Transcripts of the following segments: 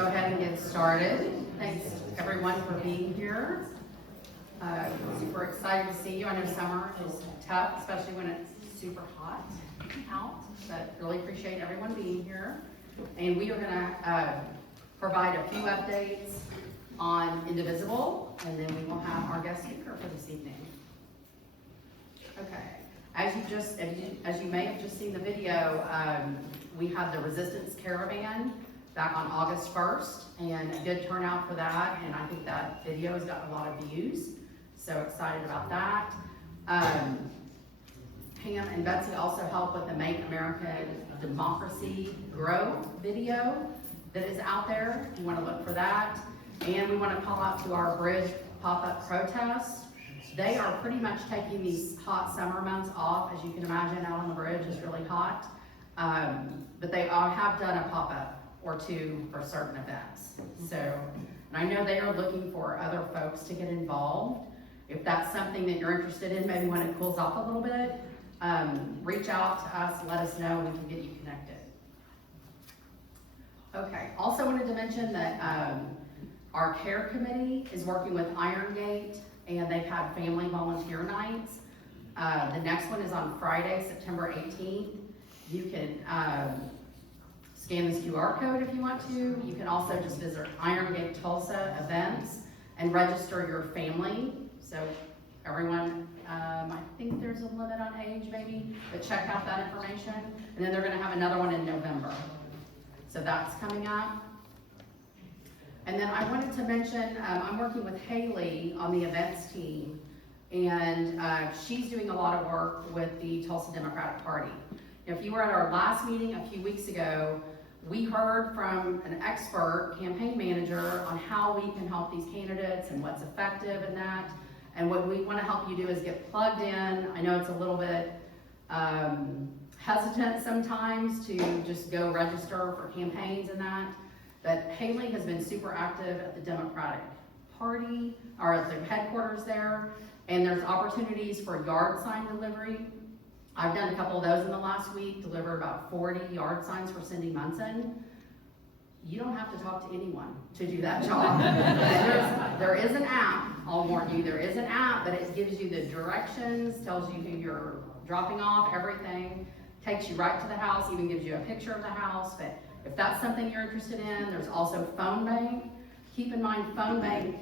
go ahead and get started. Thanks everyone for being here. Super excited to see you. I know summer is tough, especially when it's super hot out, but really appreciate everyone being here. And we are gonna provide a few updates on Indivisible, and then we will have our guest speaker for this evening. Okay, as you may have just seen the video, we had the Resistance Caravan back on August 1st, and a good turnout for that, and I think that video has gotten a lot of views, so excited about that. Pam and Betsy also helped with the Make America Democracy Grow video that is out there, if you want to look for that. And we want to call out to our bridge pop-up protests. They are pretty much taking these hot summer months off. As you can imagine, out on the bridge is really hot. But they have done a pop-up or two for certain events. So, and I know they are looking for other folks to get involved. If that's something that you're interested in, maybe when it cools off a little bit, reach out to us, let us know, we can get you connected. Okay, also wanted to mention that our care committee is working with Iron Gate, and they've had family volunteer nights. The next one is on Friday, September 18th. You can scan this QR code if you want to. You can also just visit Iron Gate Tulsa events and register your family. So everyone, I think there's a limit on age maybe, but check out that information. And then they're gonna have another one in November. So that's coming up. And then I wanted to mention, I'm working with Haley on the events team, and she's doing a lot of work with the Tulsa Democratic Party. If you were at our last meeting a few weeks ago, we heard from an expert campaign manager on how we can help these candidates and what's effective in that. And what we want to help you do is get plugged in. I know it's a little bit hesitant sometimes to just go register for campaigns and that. But Haley has been super active at the Democratic Party, or at the headquarters there, and there's opportunities for yard sign delivery. I've done a couple of those in the last week, delivered about 40 yard signs for Cindy Munson. You don't have to talk to anyone to do that job. There is an app, I'll warn you, there is an app, but it gives you the directions, tells you who you're dropping off, everything, takes you right to the house, even gives you a picture of the house. But if that's something you're interested in, there's also phone bank. Keep in mind, phone bank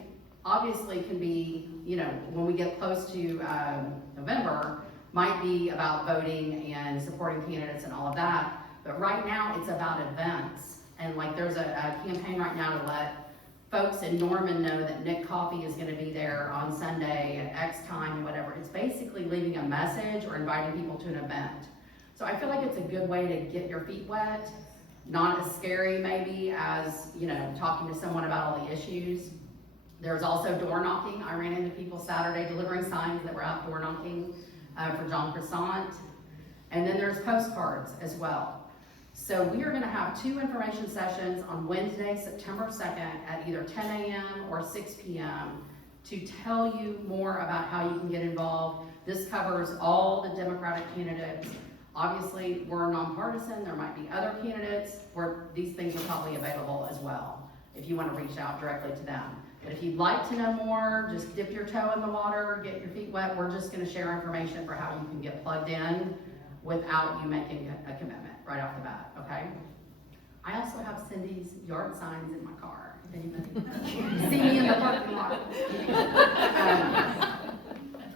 obviously can be, you know, when we get close to November, might be about voting and supporting candidates and all of that. But right now, it's about events. And like there's a campaign right now to let folks in Norman know that Nick Coffey is gonna be there on Sunday at X time and whatever. It's basically leaving a message or inviting people to an event. So I feel like it's a good way to get your feet wet. Not as scary maybe as, you know, talking to someone about all the issues. There's also door knocking. I ran into people Saturday delivering signs that were out door knocking for John Croissant. And then there's postcards as well. So we are gonna have 2 information sessions on Wednesday, September 2nd at either 10 a.m. or 6 p.m. to tell you more about how you can get involved. This covers all the Democratic candidates. Obviously, we're nonpartisan. There might be other candidates where these things are probably available as well if you want to reach out directly to them. But if you'd like to know more, just dip your toe in the water, get your feet wet. We're just going to share information for how you can get plugged in without you making a commitment right off the bat, okay? I also have Cindy's yard signs in my car. If anybody see me in the parking lot,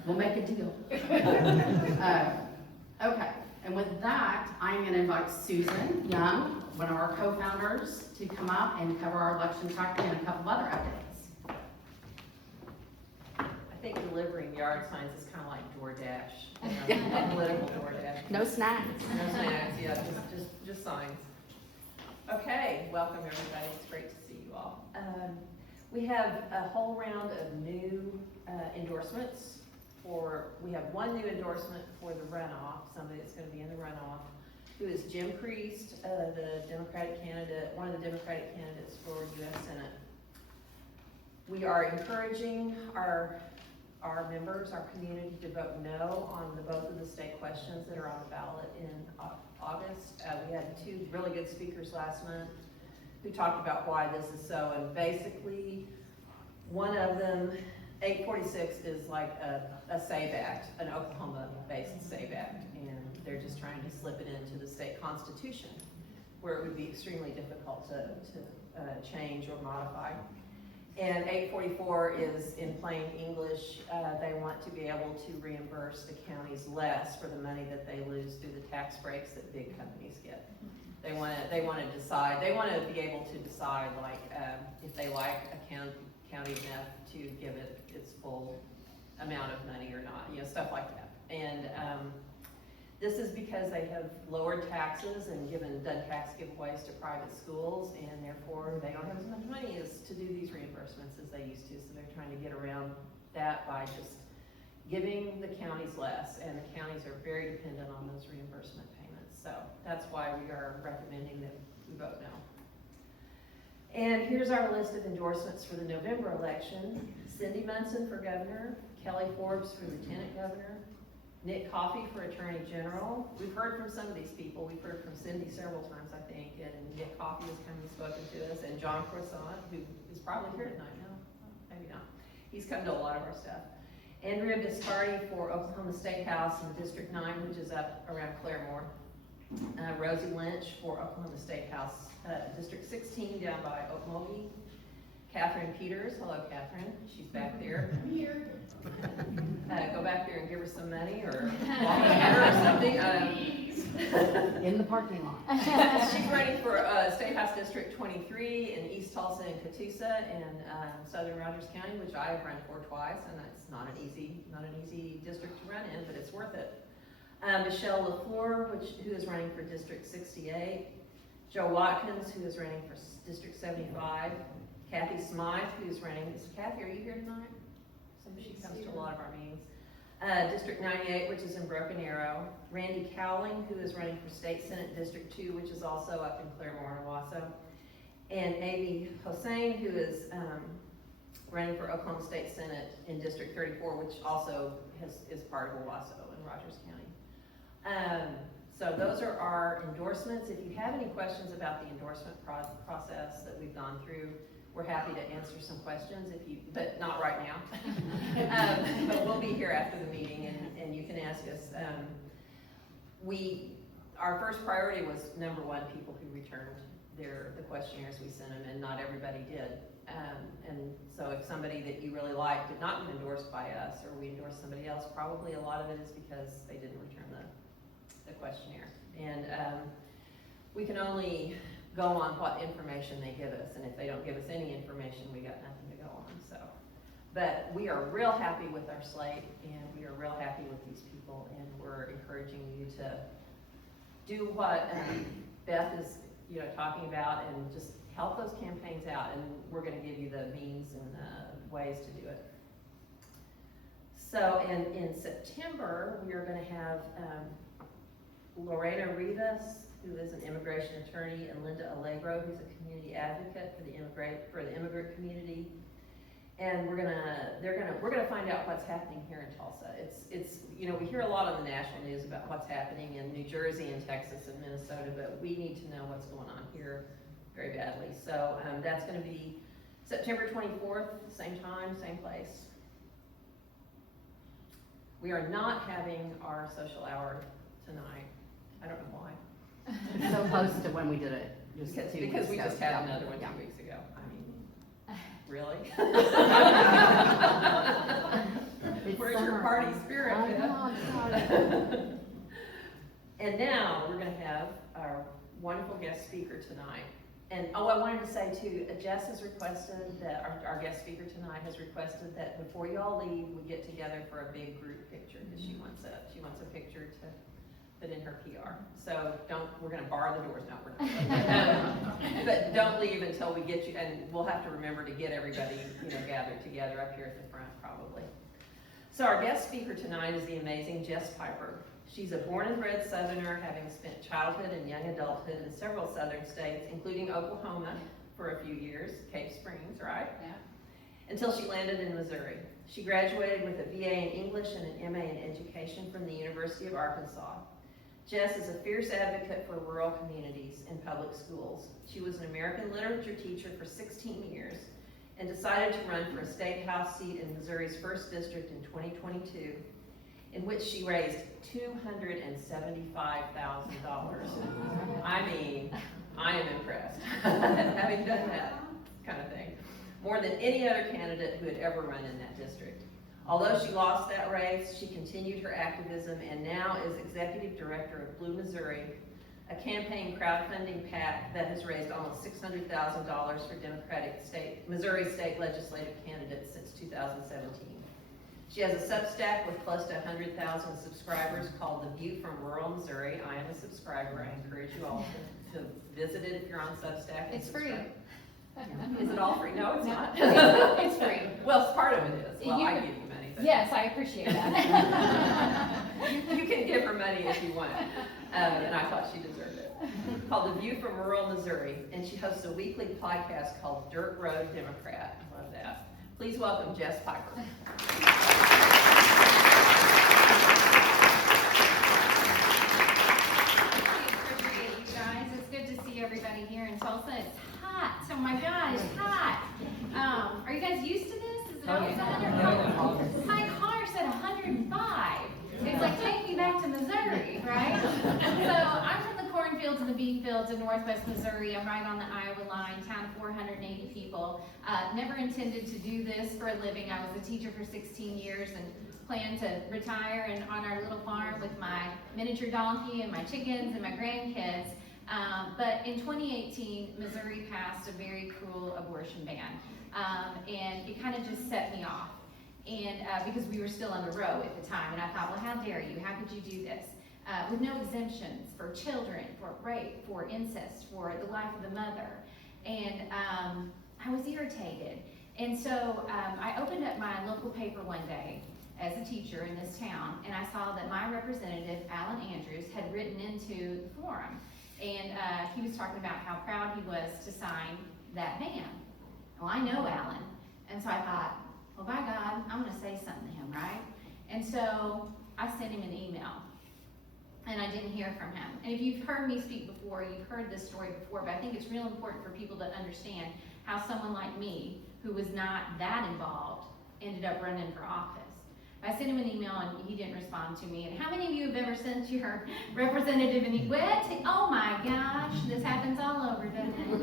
we'll make a deal. Okay. And with that, I'm going to invite Susan Young, one of our co-founders, to come up and cover our election tracking and a couple other updates. I think delivering yard signs is kind of like DoorDash, you know, political DoorDash. No snacks. No snacks, yeah, just signs. Okay, welcome everybody. It's great to see you all. We have a whole round of new endorsements. We have one new endorsement for the runoff, somebody that's going to be in the runoff, who is Jim Priest, the Democratic candidate, one of the Democratic candidates for U.S. Senate. We are encouraging our members, our community, to vote no on both of the state questions that are on the ballot in August. We had 2 really good speakers last month who talked about why this is so, and basically, one of them, 846 is like a SAVE Act, an Oklahoma-based SAVE Act, and they're just trying to slip it into the state constitution, where it would be extremely difficult to change or modify. And 844 is, in plain English, they want to be able to reimburse the counties less for the money that they lose through the tax breaks that big companies get. They want to be able to decide, like, if they like a county enough to give it its full amount of money or not, stuff like that. And this is because they have lowered taxes and done tax giveaways to private schools, and therefore they don't have as much money as to do these reimbursements as they used to. So they're trying to get around that by just giving the counties less, and the counties are very dependent on those reimbursement payments. So that's why we are recommending that we vote no. And here's our list of endorsements for the November election. Cindy Munson for governor, Kelly Forbes for lieutenant governor, Nick Coffey for Attorney General. We've heard from some of these people. We've heard from Cindy several times, I think, and Nick Coffey has come and spoken to us, and John Croissant, who is probably here tonight now. Maybe not. He's come to a lot of our stuff. Andrea Biscardi for Oklahoma State House in District 9, which is up around Claremore. Rosie Lynch for Oklahoma State House, District 16 down by Okmulgee. Catherine Peters, hello Catherine, she's back there. I'm here. Go back there and give her some money or walk in her or something. In the parking lot. She's running for State House District 23 in East Tulsa and Catoosa in Southern Rogers County, which I have run for twice, and it's not an easy district to run in, but it's worth it. Michelle LaFleur, who is running for District 68. Joe Watkins, who is running for District 75. Kathy Smythe, who's running. Kathy, are you here tonight? She comes to a lot of our meetings. District 98, which is in Broken Arrow. Randy Cowling, who is running for State Senate District 2, which is also up in Claremore and Owasso. And Amy Hossain, who is running for Oklahoma State Senate in District 34, which also is part of Owasso in Rogers County. So those are our endorsements. If you have any questions about the endorsement process that we've gone through, we're happy to answer some questions, but not right now. But we'll be here after the meeting, and you can ask us. Our first priority was, number one, people who returned the questionnaires we sent them, and not everybody did. And so if somebody that you really liked did not get endorsed by us, or we endorsed somebody else, probably a lot of it is because they didn't return the questionnaire. And we can only go on what information they give us, and if they don't give us any information, we got nothing to go on. So, but we are real happy with our slate, and we are real happy with these people, and we're encouraging you to do what Beth is talking about, and just help those campaigns out, and we're going to give you the means and ways to do it. So in September, we are going to have Lorena Rivas, who is an immigration attorney, and Linda Allegro, who's a community advocate for the immigrant community. And we're gonna find out what's happening here in Tulsa. It's we hear a lot on the national news about what's happening in New Jersey and Texas and Minnesota, but we need to know what's going on here very badly. So that's going to be September 24th, same time, same place. We are not having our social hour tonight. I don't know why. So close to when we did it. Because we just had another one 2 weeks ago. I mean, really? Where's your party spirit? I know, I'm sorry. And now we're going to have our wonderful guest speaker tonight. And I wanted to say too, Jess has requested that our guest speaker tonight has requested that before you all leave, we get together for a big group picture, because she wants a picture to put in her PR. So we're going to bar the doors. No, we're not. But don't leave until we get you, and we'll have to remember to get everybody gathered together up here at the front probably. So our guest speaker tonight is the amazing Jess Piper. She's a born and bred Southerner, having spent childhood and young adulthood in several Southern states, including Oklahoma for a few years, Cave Springs, right? Yeah. Until she landed in Missouri. She graduated with a BA in English and an MA in Education from the University of Arkansas. Jess is a fierce advocate for rural communities and public schools. She was an American literature teacher for 16 years and decided to run for a state house seat in Missouri's 1st District in 2022, in which she raised $275,000. I mean, I am impressed, having done that kind of thing, more than any other candidate who had ever run in that district. Although she lost that race, she continued her activism and now is executive director of Blue Missouri, a campaign crowdfunding PAC that has raised almost $600,000 for Missouri state legislative candidates since 2017. She has a Substack with close to 100,000 subscribers called The View from Rural Missouri. I am a subscriber. I encourage you all to visit it if you're on Substack. It's free. Is it all free? No, it's not. It's free. Well, part of it is. Well, You I can- give you money. But Yes, I appreciate that. you can give her money if you want. And I thought she deserved it. Called The View from Rural Missouri. And she hosts a weekly podcast called Dirt Road Democrat. I love that. Please welcome Jess Piper. Appreciate you guys. It's good to see everybody here in Tulsa. It's hot. Oh my God, it's hot. Are you guys used to this? Is it always 100? My car said 105. It's like, take me back to Missouri, right? So I'm from the cornfields and the bean fields in northwest Missouri. I'm right on the Iowa line, town of 480 people. Never intended to do this for a living. I was a teacher for 16 years and planned to retire and on our little farm with my miniature donkey and my chickens and my grandkids. But in 2018, Missouri passed a very cruel abortion ban. And it kind of just set me off. And because we were still under Roe at the time, and I thought, well, how dare you? How could you do this? With no exemptions for children, for rape, for incest, for the life of the mother. And I was irritated. And so I opened up my local paper one day as a teacher in this town, and I saw that my representative, Alan Andrews, had written into the forum. And he was talking about how proud he was to sign that ban. Well, I know Alan. And so I thought, well, by God, I'm going to say something to him, right? And so I sent him an email, and I didn't hear from him. And if you've heard me speak before, you've heard this story before, but I think it's real important for people to understand how someone like me, who was not that involved, ended up running for office. I sent him an email, and he didn't respond to me. And how many of you have ever sent your representative an email? Oh my gosh, this happens all over, doesn't it?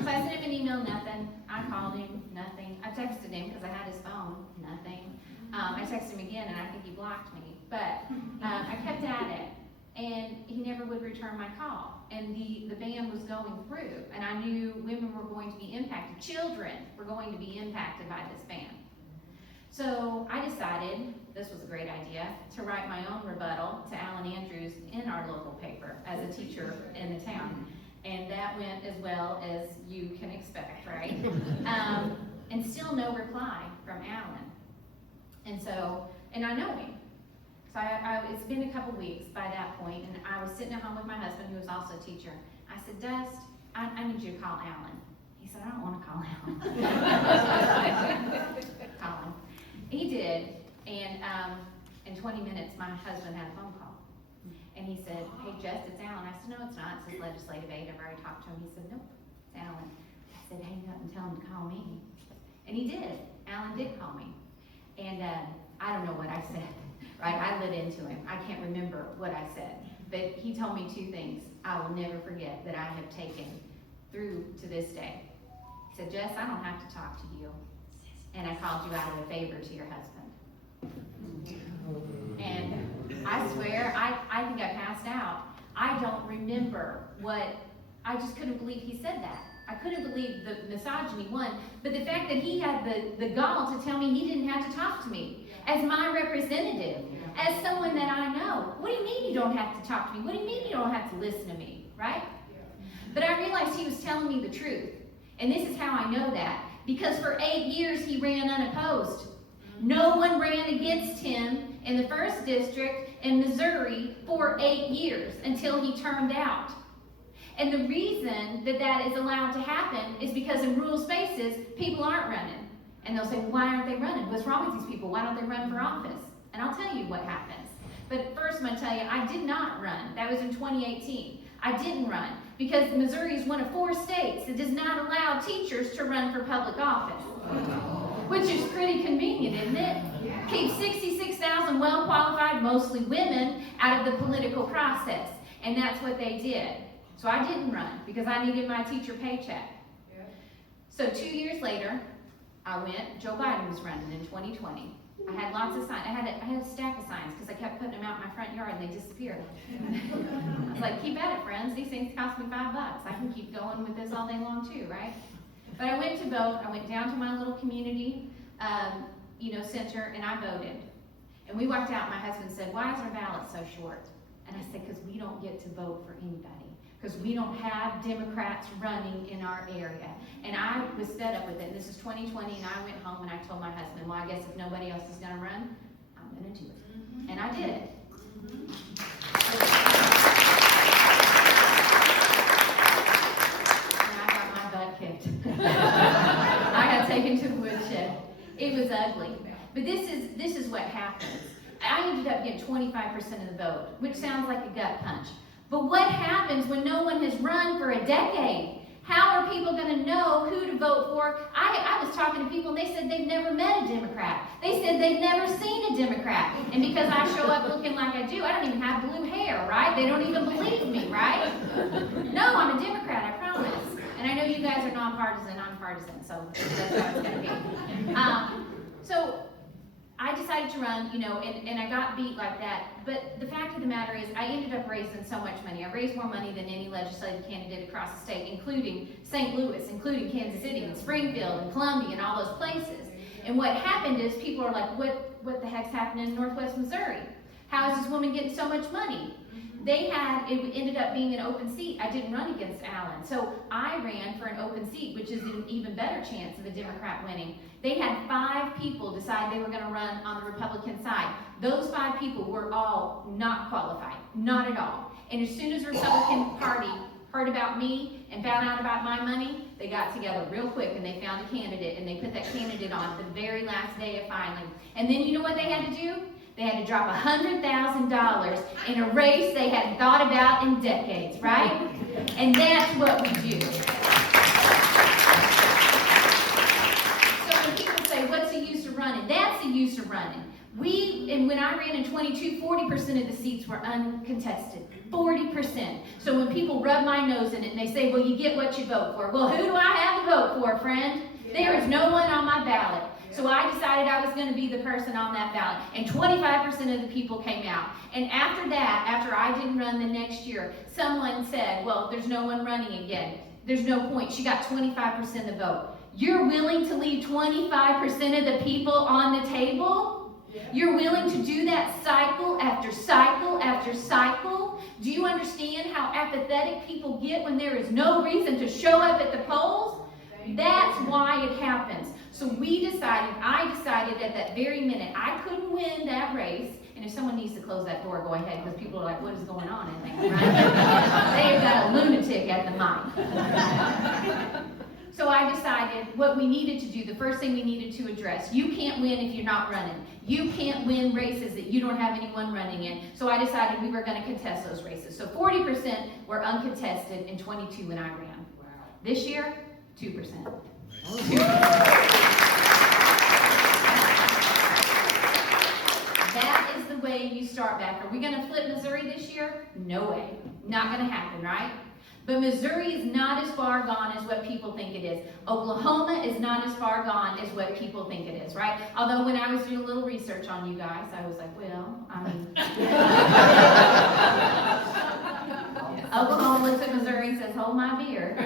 So I sent him an email, nothing. I called him, nothing. I texted him because I had his phone, nothing. I texted him again, and I think he blocked me. But I kept at it, and he never would return my call. And the ban was going through, and I knew women were going to be impacted. Children were going to be impacted by this ban. So I decided, this was a great idea, to write my own rebuttal to Alan Andrews in our local paper as a teacher in the town. And that went as well as you can expect, right? And still no reply from Alan. And so, and I know him. So it's been a couple weeks by that point, and I was sitting at home with my husband, who was also a teacher. I said, Dust, I need you to call Alan. He said, I don't want to call Alan. Call him. He did, and in 20 minutes, my husband had a phone call. And he said, hey, Jess, it's Alan. I said, no, it's not. It says legislative aid. I've already talked to him. He said, nope, it's Alan. I said, hang up and tell him to call me. And he did. Alan did call me. And I don't know what I said, right? I lit into him. I can't remember what I said. But he told me two things I will never forget that I have taken through to this day. He said, Jess, I don't have to talk to you. And I called you out of a favor to your husband. And I swear, I think I passed out. I don't remember I just couldn't believe he said that. I couldn't believe the misogyny, one, but the fact that he had the gall to tell me he didn't have to talk to me as my representative, as someone that I know. What do you mean you don't have to talk to me? What do you mean you don't have to listen to me, right? But I realized he was telling me the truth. And this is how I know that. Because for 8 years he ran unopposed. No one ran against him in the 1st District in Missouri for 8 years until he termed out. And the reason that is allowed to happen is because in rural spaces, people aren't running. And they'll say, well, why aren't they running? What's wrong with these people? Why don't they run for office? And I'll tell you what happens. But first I'm gonna tell you, I did not run. That was in 2018. I didn't run because Missouri is one of 4 states that does not allow teachers to run for public office. Which is pretty convenient, isn't it? Keep 66,000 well-qualified, mostly women, out of the political process. And that's what they did. So I didn't run because I needed my teacher paycheck. So 2 years later, I went, Joe Biden was running in 2020. I had lots of signs. I had a stack of signs because I kept putting them out in my front yard and they disappeared. I was like, keep at it, friends. These things cost me $5. I can keep going with this all day long too, right? But I went to vote. I went down to my little community, center, and I voted. And we walked out. My husband said, "Why is our ballot so short?" And I said, "Because we don't get to vote for anybody. Because we don't have Democrats running in our area." And I was fed up with it. This is 2020, and I went home and I told my husband, "Well, I guess if nobody else is going to run, I'm going to do it." And I did it. Kicked. I got taken to the woodshed. It was ugly. But this is what happens. I ended up getting 25% of the vote, which sounds like a gut punch. But what happens when no one has run for a decade? How are people going to know who to vote for? I was talking to people and they said they've never met a Democrat. They said they've never seen a Democrat. And because I show up looking like I do, I don't even have blue hair, right? They don't even believe me, right? No, I'm a Democrat, I promise. And I know you guys are nonpartisan, I'm partisan, so that's how it's going to be. So I decided to run, and I got beat like that. But the fact of the matter is, I ended up raising so much money. I raised more money than any legislative candidate across the state, including St. Louis, including Kansas City, and Springfield, and Columbia, and all those places. And what happened is people are like, what the heck's happening in Northwest Missouri? How is this woman getting so much money? It ended up being an open seat. I didn't run against Allen. So I ran for an open seat, which is an even better chance of a Democrat winning. They had 5 people decide they were going to run on the Republican side. Those 5 people were all not qualified, not at all. And as soon as the Republican Party heard about me and found out about my money, they got together real quick and they found a candidate and they put that candidate on the very last day of filing. And then you know what they had to do? They had to drop $100,000 in a race they hadn't thought about in decades, right? And that's what we do. So when people say, what's the use of running? That's the use of running. When I ran in 22, 40% of the seats were uncontested. 40%. So when people rub my nose in it and they say, well, you get what you vote for. Well, who do I have to vote for, friend? There is no one on my ballot. So I decided I was going to be the person on that ballot. And 25% of the people came out. And after that, after I didn't run the next year, someone said, well, there's no one running again. There's no point. She got 25% of the vote. You're willing to leave 25% of the people on the table? You're willing to do that cycle after cycle after cycle? Do you understand how apathetic people get when there is no reason to show up at the polls? That's why it happens. So I decided at that very minute, I couldn't win that race. And if someone needs to close that door, go ahead, because people are like, what is going on in there, right? They've got a lunatic at the mic. So I decided what we needed to do, the first thing we needed to address, you can't win if you're not running. You can't win races that you don't have anyone running in. So I decided we were going to contest those races. So 40% were uncontested and 22 when I ran. Wow. This year, 2%. That is the way you start back. Are we going to flip Missouri this year? No way. Not going to happen, right? But Missouri is not as far gone as what people think it is. Oklahoma is not as far gone as what people think it is, right? Although when I was doing a little research on you guys, I was like, well, I mean... Oklahoma looks at Missouri and says, hold my beer.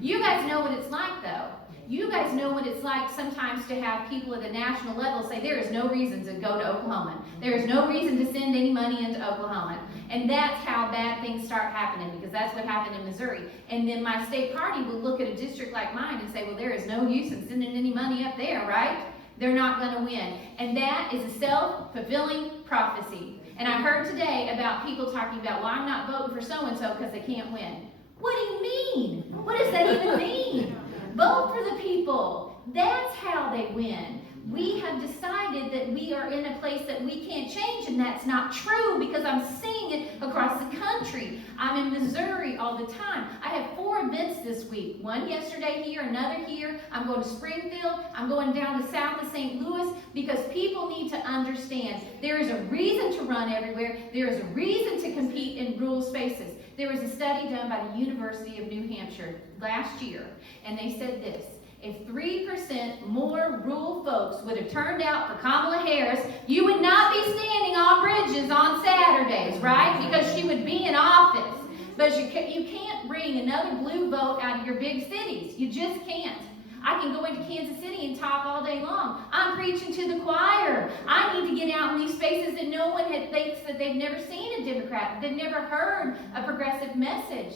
You guys know what it's like, though. You guys know what it's like sometimes to have people at the national level say there is no reason to go to Oklahoma. There is no reason to send any money into Oklahoma. And that's how bad things start happening, because that's what happened in Missouri. And then my state party will look at a district like mine and say, well, there is no use in sending any money up there, right? They're not going to win. And that is a self-fulfilling prophecy. And I heard today about people talking about, well, I'm not voting for so-and-so because they can't win. What do you mean? What does that even mean? Vote for the people. That's how they win. We have decided that we are in a place that we can't change, and that's not true because I'm seeing it across the country. I'm in Missouri all the time. I have 4 events this week. One yesterday here, another here. I'm going to Springfield. I'm going down to south of St. Louis because people need to understand there is a reason to run everywhere. There is a reason to compete in rural spaces. There was a study done by the University of New Hampshire last year, and they said this: if 3% more rural folks would have turned out for Kamala Harris, you would not be standing on bridges on Saturdays, right? Because she would be in office. But you can't bring another blue vote out of your big cities. You just can't. I can go into Kansas City and talk all day long. I'm preaching to the choir. I need to get out in these spaces that no one thinks that they've never seen a Democrat. They've never heard a progressive message.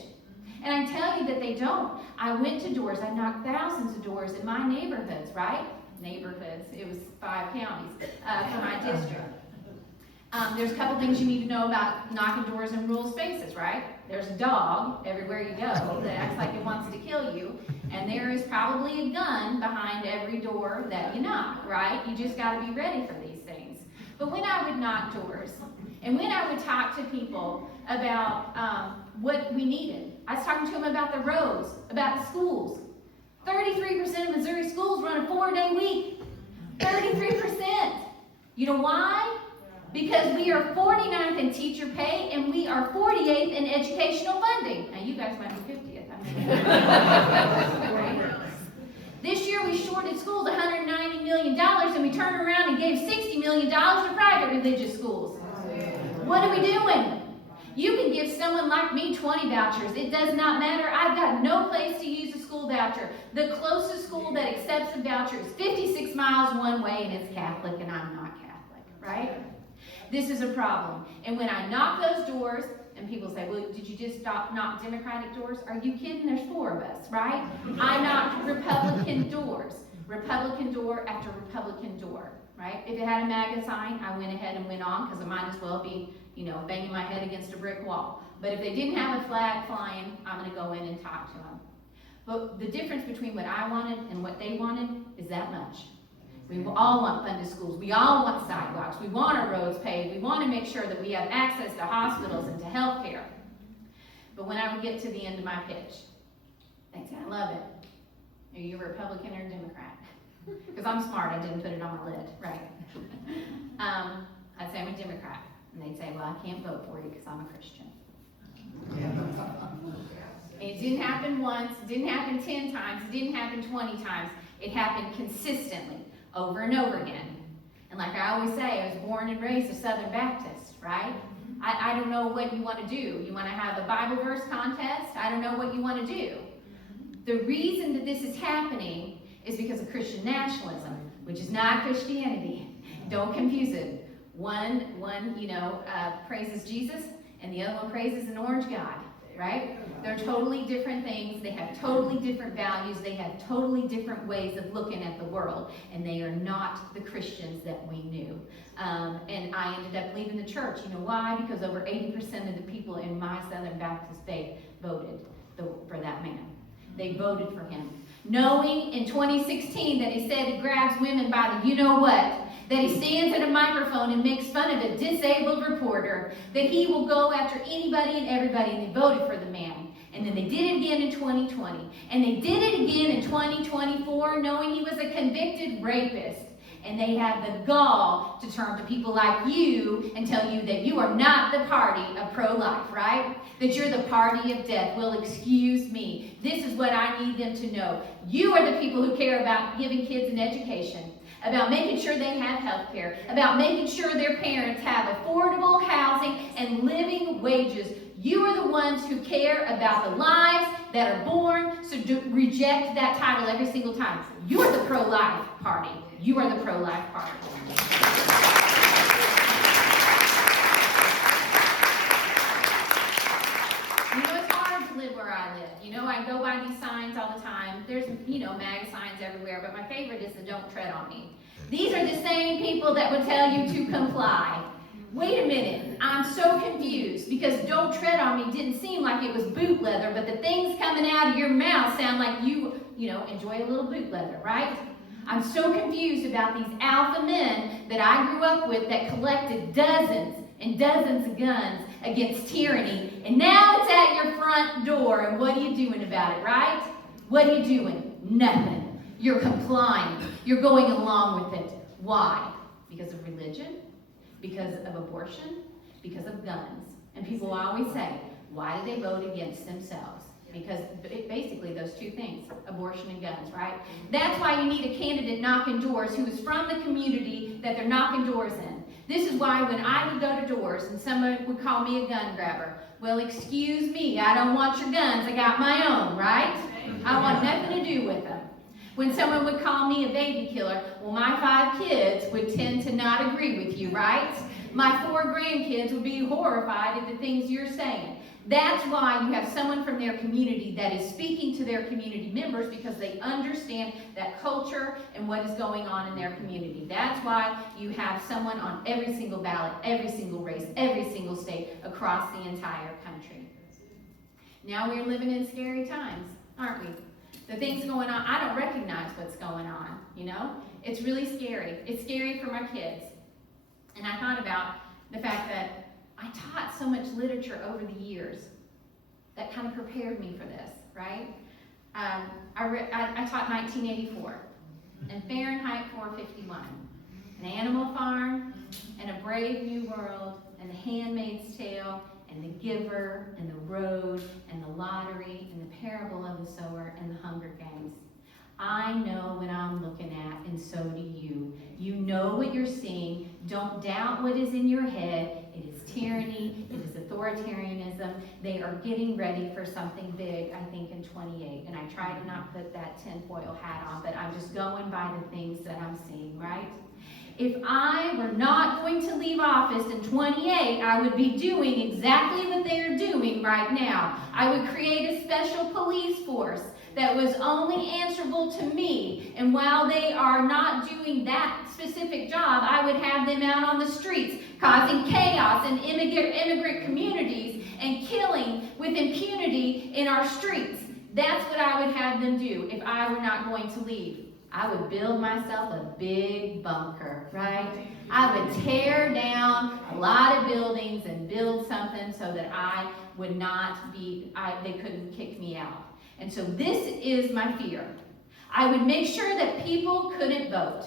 And I tell you that they don't. I went to doors. I knocked thousands of doors in my neighborhoods, right? Neighborhoods. It was 5 counties for my district. There's a couple things you need to know about knocking doors in rural spaces, right? There's a dog everywhere you go that acts like it wants to kill you. And there is probably a gun behind every door that you knock, right? You just got to be ready for these things. But when I would knock doors, and when I would talk to people about what we needed, I was talking to them about the roads, about the schools. 33% of Missouri schools run a 4-day week. 33%. You know why? Because we are 49th in teacher pay and we are 48th in educational funding. Now you guys might be 50th. This year we shorted schools $190 million and we turned around and gave $60 million to private religious schools. What are we doing? You can give someone like me 20 vouchers. It does not matter. I've got no place to use a school voucher. The closest school that accepts a voucher is 56 miles one way and it's Catholic and I'm not Catholic, right? This is a problem. And when I knock those doors, and people say, well, did you just knock Democratic doors? Are you kidding? There's 4 of us, right? I knocked Republican doors. Republican door after Republican door, right? If it had a MAGA sign, I went ahead and went on because I might as well be, banging my head against a brick wall. But if they didn't have a flag flying, I'm going to go in and talk to them. But the difference between what I wanted and what they wanted is that much. We all want funded schools. We all want sidewalks. We want our roads paved. We want to make sure that we have access to hospitals and to health care. But when I would get to the end of my pitch, they'd say, I love it. Are you a Republican or a Democrat? Because I'm smart. I didn't put it on my lid, right? I'd say I'm a Democrat. And they'd say, well, I can't vote for you because I'm a Christian. And it didn't happen once. It didn't happen 10 times. It didn't happen 20 times. It happened consistently. Over and over again. And like I always say, I was born and raised a Southern Baptist, right? I don't know what you want to do. You want to have a Bible verse contest? I don't know what you want to do. The reason that this is happening is because of Christian nationalism, which is not Christianity. Don't confuse it. One praises Jesus, and the other one praises an orange God, right? They're totally different things. They have totally different values. They have totally different ways of looking at the world. And they are not the Christians that we knew. And I ended up leaving the church. You know why? Because over 80% of the people in my Southern Baptist faith voted for that man. They voted for him. Knowing in 2016 that he said he grabs women by the you-know-what, that he stands at a microphone and makes fun of a disabled reporter, that he will go after anybody and everybody, and they voted for the man. And then they did it again in 2020. And they did it again in 2024, knowing he was a convicted rapist. And they have the gall to turn to people like you and tell you that you are not the party of pro-life, right? That you're the party of death. Well, excuse me. This is what I need them to know. You are the people who care about giving kids an education, about making sure they have health care, about making sure their parents have affordable housing and living wages. You are the ones who care about the lives that are born, so reject that title every single time. You're the pro-life party. You are the pro-life party. It's hard to live where I live. I go by these signs all the time. There's, MAGA signs everywhere, but my favorite is the don't tread on me. These are the same people that would tell you to comply. Wait a minute, I'm so confused because don't tread on me didn't seem like it was boot leather, but the things coming out of your mouth sound like you enjoy a little boot leather, right? I'm so confused about these alpha men that I grew up with that collected dozens and dozens of guns against tyranny, and now it's at your front door, and what are you doing about it, right? What are you doing? Nothing. You're complying. You're going along with it. Why? Because of religion? Because of abortion? Because of guns. And people always say, why do they vote against themselves? Because basically those two things, abortion and guns, right? That's why you need a candidate knocking doors who is from the community that they're knocking doors in. This is why when I would go to doors and someone would call me a gun grabber, well, excuse me, I don't want your guns, I got my own, right? I want nothing to do with them. When someone would call me a baby killer, well, my 5 kids would tend to not agree with you, right? My 4 grandkids would be horrified at the things you're saying. That's why you have someone from their community that is speaking to their community members, because they understand that culture and what is going on in their community. That's why you have someone on every single ballot, every single race, every single state across the entire country. Now we're living in scary times, aren't we? The things going on, I don't recognize what's going on, you know? It's really scary. It's scary for my kids. And I thought about the fact that I taught so much literature over the years that kind of prepared me for this, right? I taught 1984 and Fahrenheit 451, An Animal Farm and A Brave New World and The Handmaid's Tale and The Giver and The Road and The Lottery and The Parable of the Sower and The Hunger Games. I know what I'm looking at, and so do you. You know what you're seeing. Don't doubt what is in your head. It is tyranny. It is authoritarianism. They are getting ready for something big, I think, in 28. And I try to not put that tinfoil hat on, but I'm just going by the things that I'm seeing, right? If I were not going to leave office in 28, I would be doing exactly what they're doing right now. I would create a special police force that was only answerable to me. And while they are not doing that specific job, I would have them out on the streets, causing chaos in immigrant communities and killing with impunity in our streets. That's what I would have them do if I were not going to leave. I would build myself a big bunker, right? I would tear down a lot of buildings and build something so that I would not be, they couldn't kick me out. And so this is my fear. I would make sure that people couldn't vote.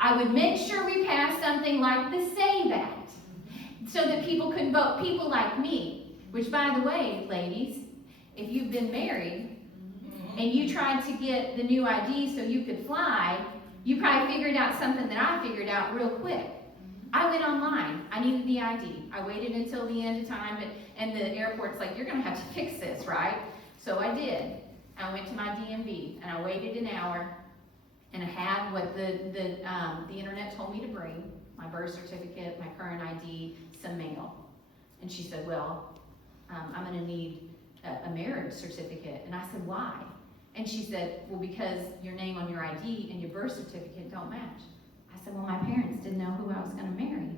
I would make sure we passed something like the SAVE Act so that people couldn't vote. People like me, which by the way, ladies, if you've been married and you tried to get the new ID so you could fly, you probably figured out something that I figured out real quick. I went online. I needed the ID. I waited until the end of time, and the airport's like, you're going to have to fix this, right? So I did. I went to my DMV, and I waited an hour, and I had what the internet told me to bring, my birth certificate, my current ID, some mail. And she said, well, I'm going to need a marriage certificate. And I said, why? And she said, well, because your name on your ID and your birth certificate don't match. I said, well, my parents didn't know who I was going to marry.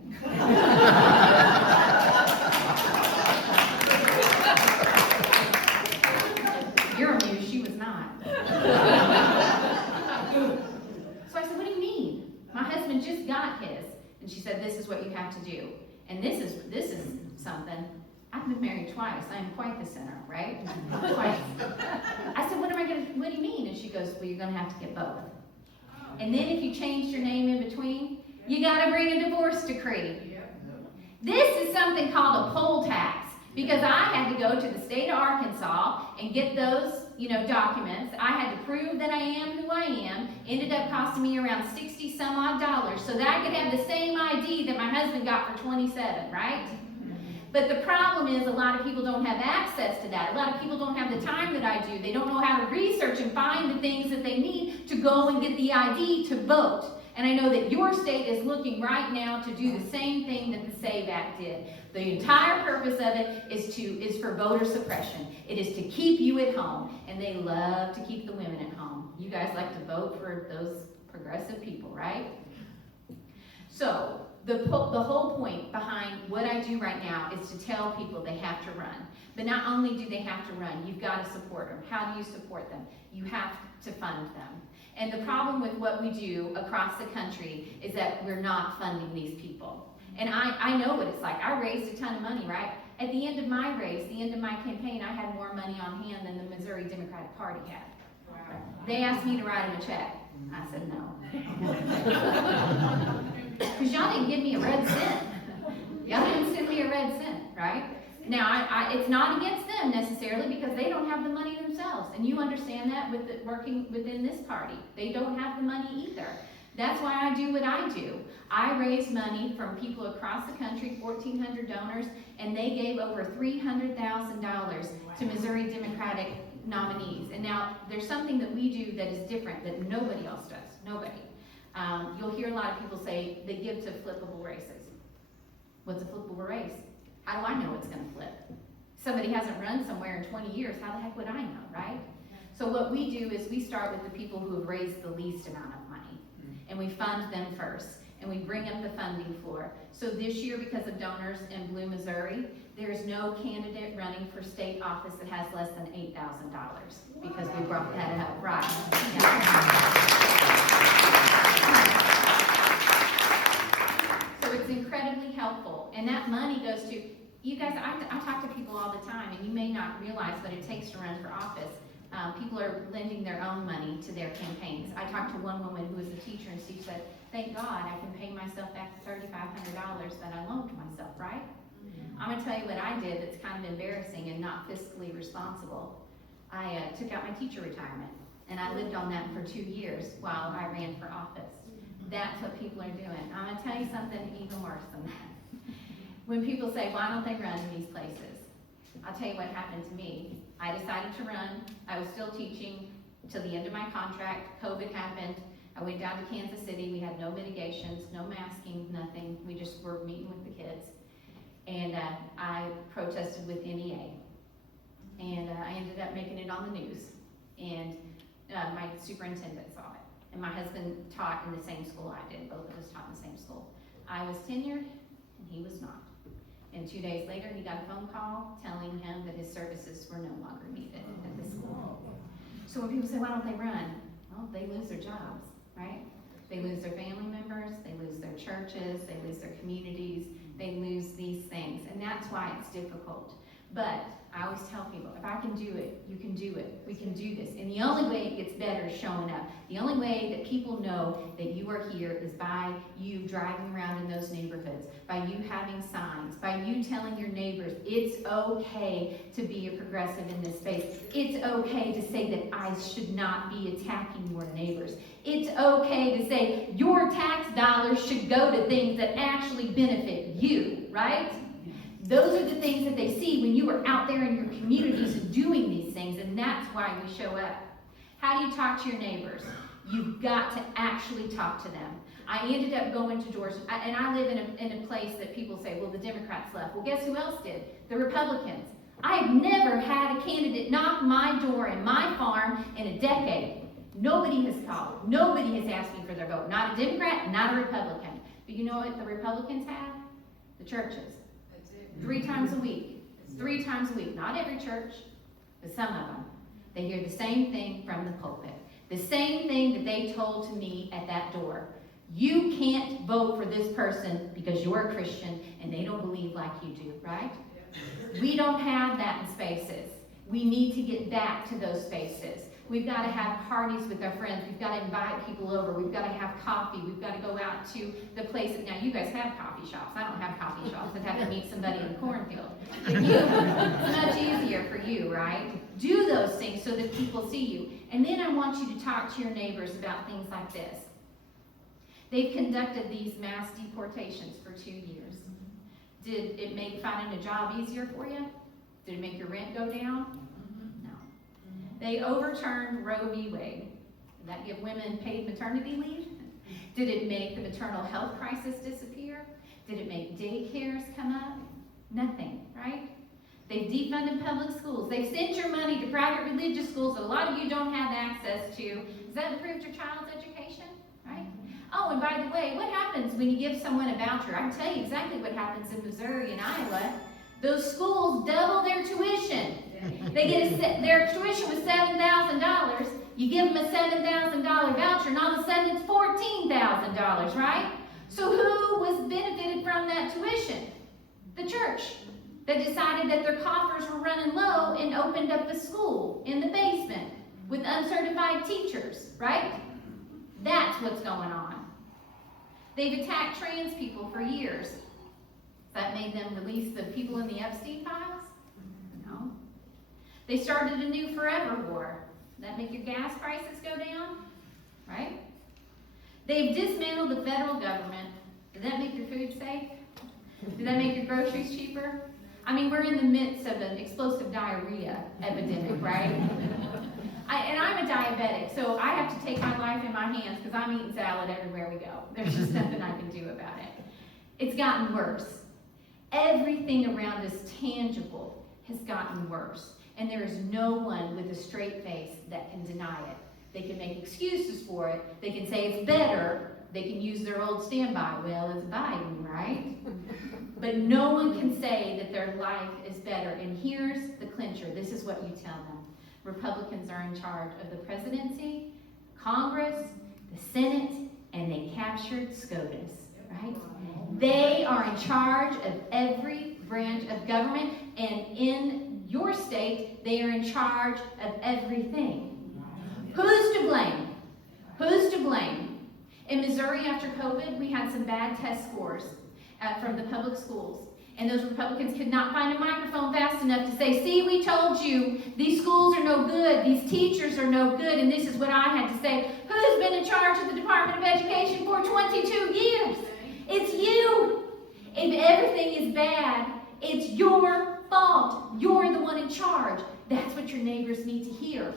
You're amused, she was not. So I said, what do you mean? My husband just got his. And she said, this is what you have to do. And this is something. I've been married twice. I am quite the sinner, right? Twice. I said, what do you mean? And she goes, well, you're going to have to get both. And then if you changed your name in between, you got to bring a divorce decree. This is something called a poll tax, because I had to go to the state of Arkansas and get those, documents. I had to prove that I am who I am. Ended up costing me around $60 some odd so that I could have the same ID that my husband got for 27, right? But the problem is a lot of people don't have access to that. A lot of people don't have the time that I do. They don't know how to research and find the things that they need to go and get the ID to vote. And I know that your state is looking right now to do the same thing that the SAVE Act did. The entire purpose of it is for voter suppression. It is to keep you at home. And they love to keep the women at home. You guys like to vote for those progressive people, right? So the whole point behind what I do right now is to tell people they have to run. But not only do they have to run, you've got to support them. How do you support them? You have to fund them. And the problem with what we do across the country is that we're not funding these people. And I know what it's like. I raised a ton of money, right? At the end of my race, the end of my campaign, I had more money on hand than the Missouri Democratic Party had. They asked me to write them a check. I said no. Because y'all didn't give me a red cent. Y'all didn't send me a red cent, right? Now, it's not against them necessarily because they don't have the money themselves. And you understand that with working within this party. They don't have the money either. That's why I do what I do. I raise money from people across the country, 1,400 donors, and they gave over $300,000 to Missouri Democratic nominees. And now, there's something that we do that is different that nobody else does. Nobody. You'll hear a lot of people say they give to flippable races. What's a flippable race? How do I know it's going to flip? Somebody hasn't run somewhere in 20 years. How the heck would I know, right? So what we do is we start with the people who have raised the least amount of money. And we fund them first. And we bring up the funding floor. So this year, because of donors in Blue, Missouri, there's no candidate running for state office that has less than $8,000 because we brought that up, right? Yeah. So it's incredibly helpful. And that money goes to, you guys, I talk to people all the time, and you may not realize what it takes to run for office. People are lending their own money to their campaigns. I talked to one woman who was a teacher, and she said, thank God I can pay myself back the $3,500 that I loaned to myself, right? I'm going to tell you what I did that's kind of embarrassing and not fiscally responsible. I took out my teacher retirement, and I lived on that for 2 years while I ran for office. That's what people are doing. I'm going to tell you something even worse than that. When people say, why don't they run in these places? I'll tell you what happened to me. I decided to run. I was still teaching till the end of my contract. COVID happened. I went down to Kansas City. We had no mitigations, no masking, nothing. We just were meeting with the kids. And I protested with NEA. And I ended up making it on the news. And my superintendent saw it. And my husband taught in the same school I did. Both of us taught in the same school. I was tenured, and he was not. And 2 days later, he got a phone call telling him that his services were no longer needed at the school. So when people say, why don't they run? Well, they lose their jobs, right? They lose their family members, they lose their churches, they lose their communities, they lose these things. And that's why it's difficult. But I always tell people, if I can do it, you can do it. We can do this. And the only way it gets better is showing up. The only way that people know that you are here is by you driving around in those neighborhoods, by you having signs, by you telling your neighbors, it's okay to be a progressive in this space. It's okay to say that ICE should not be attacking your neighbors. It's okay to say your tax dollars should go to things that actually benefit you, right? Those are the things that they see when you are out there in your communities and doing these things, and that's why we show up. How do you talk to your neighbors? You've got to actually talk to them. I ended up going to doors, and I live in a place that people say, well, the Democrats left. Well, guess who else did? The Republicans. I have never had a candidate knock my door in my farm in a decade. Nobody has called. Nobody has asked me for their vote. Not a Democrat, not a Republican. But you know what the Republicans have? The churches. 3 times a week. 3 times a week. Not every church, but some of them. They hear the same thing from the pulpit. The same thing that they told to me at that door. You can't vote for this person because you're a Christian and they don't believe like you do, right? We don't have that in spaces. We need to get back to those spaces. We've got to have parties with our friends. We've got to invite people over. We've got to have coffee. We've got to go out to the place. Now, you guys have coffee shops. I don't have coffee shops. I'd have to meet somebody in the cornfield. But you, it's much easier for you, right? Do those things so that people see you. And then I want you to talk to your neighbors about things like this. They've conducted these mass deportations for 2 years. Did it make finding a job easier for you? Did it make your rent go down? They overturned Roe v. Wade. Did that give women paid maternity leave? Did it make the maternal health crisis disappear? Did it make daycares come up? Nothing, right? They've defunded public schools. They've sent your money to private religious schools that a lot of you don't have access to. Has that improved your child's education? Right? Oh, and by the way, what happens when you give someone a voucher? I can tell you exactly what happens in Missouri and Iowa. Those schools double their tuition. They get their tuition was $7,000. You give them a $7,000 voucher, and all of a sudden it's $14,000, right? So who was benefited from that tuition? The church. That decided that their coffers were running low and opened up a school in the basement with uncertified teachers, right? That's what's going on. They've attacked trans people for years. That made them release the people in the Epstein files? No. They started a new forever war. That make your gas prices go down? Right? They've dismantled the federal government. Did that make your food safe? Did that make your groceries cheaper? I mean, we're in the midst of an explosive diarrhea epidemic, right? And I'm a diabetic, so I have to take my life in my hands because I'm eating salad everywhere we go. There's just nothing I can do about it. It's gotten worse. Everything around us tangible has gotten worse. And there is no one with a straight face that can deny it. They can make excuses for it. They can say it's better. They can use their old standby. Well, it's Biden, right? But no one can say that their life is better. And here's the clincher. This is what you tell them. Republicans are in charge of the presidency, Congress, the Senate, and they captured SCOTUS, right? They are in charge of every branch of government, and in your state, they are in charge of everything. Who's to blame? Who's to blame? In Missouri, after COVID, we had some bad test scores from the public schools. And those Republicans could not find a microphone fast enough to say, see, we told you, these schools are no good, these teachers are no good, and this is what I had to say. Who's been in charge of the Department of Education for 22 years? It's you. If everything is bad, it's your fault. You're the one in charge. That's what your neighbors need to hear.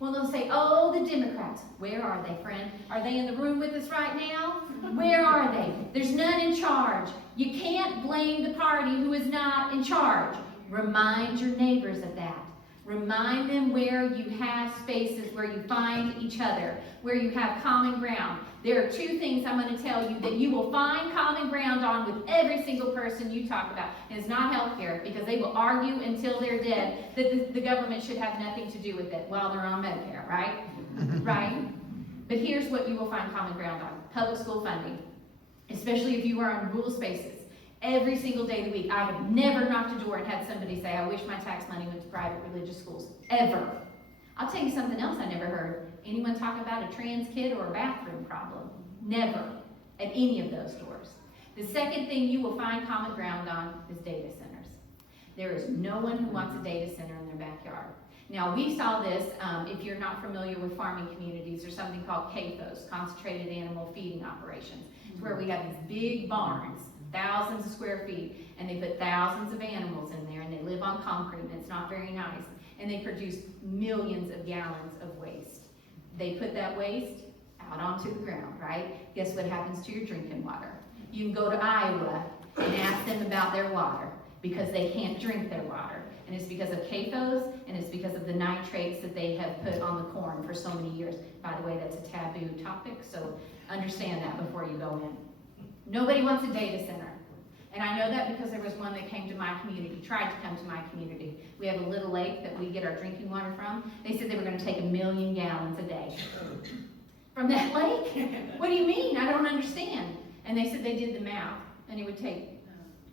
Well, they'll say, oh, the Democrats. Where are they, friend? Are they in the room with us right now? Where are they? There's none in charge. You can't blame the party who is not in charge. Remind your neighbors of that. Remind them where you have spaces where you find each other, where you have common ground. There are two things I'm going to tell you that you will find common ground on with every single person you talk about. And it's not healthcare, because they will argue until they're dead that the government should have nothing to do with it while they're on Medicare, right? Right? But here's what you will find common ground on. Public school funding, especially if you are in rural spaces. Every single day of the week, I have never knocked a door and had somebody say, I wish my tax money went to private religious schools. Ever. I'll tell you something else I never heard. Anyone talk about a trans kid or a bathroom problem? Never. At any of those doors. The second thing you will find common ground on is data centers. There is no one who wants a data center in their backyard. Now, we saw this, if you're not familiar with farming communities, there's something called CAFOs, Concentrated Animal Feeding Operations. It's where we have these big barns, thousands of square feet, and they put thousands of animals in there, and they live on concrete, and it's not very nice. And they produce millions of gallons of waste. They put that waste out onto the ground, right? Guess what happens to your drinking water? You can go to Iowa and ask them about their water, because they can't drink their water. And it's because of CAFOs, and it's because of the nitrates that they have put on the corn for so many years. By the way, that's a taboo topic, so understand that before you go in. Nobody wants a data center. And I know that because there was one that came to my community, tried to come to my community. We have a little lake that we get our drinking water from. They said they were going to take 1 million gallons a day. From that lake? What do you mean? I don't understand. And they said they did the math, and it would take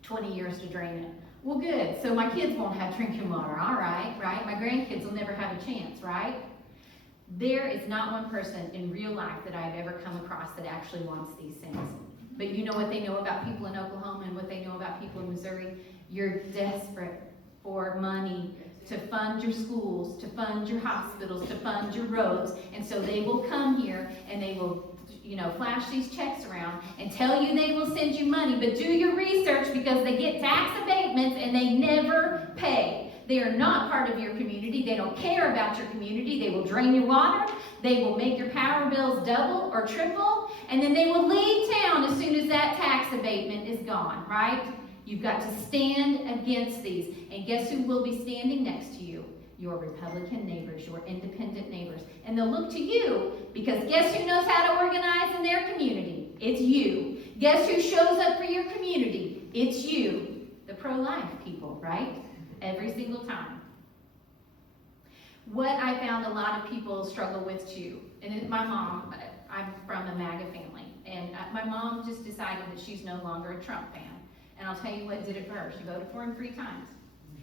20 years to drain it. Well, good. So my kids won't have drinking water. All right, right? My grandkids will never have a chance, right? There is not one person in real life that I've ever come across that actually wants these things. But you know what they know about people in Oklahoma and what they know about people in Missouri? You're desperate for money to fund your schools, to fund your hospitals, to fund your roads. And so they will come here and they will, flash these checks around and tell you they will send you money. But do your research, because they get tax abatements and they never pay. They are not part of your community. They don't care about your community. They will drain your water. They will make your power bills double or triple. And then they will leave town as soon as that tax abatement is gone, right? You've got to stand against these. And guess who will be standing next to you? Your Republican neighbors, your independent neighbors. And they'll look to you, because guess who knows how to organize in their community? It's you. Guess who shows up for your community? It's you. the pro-life people, right? Every single time. What I found a lot of people struggle with too, and my mom, I'm from a MAGA family, and my mom just decided that she's no longer a Trump fan. And I'll tell you what did it for her. She voted for him 3 times.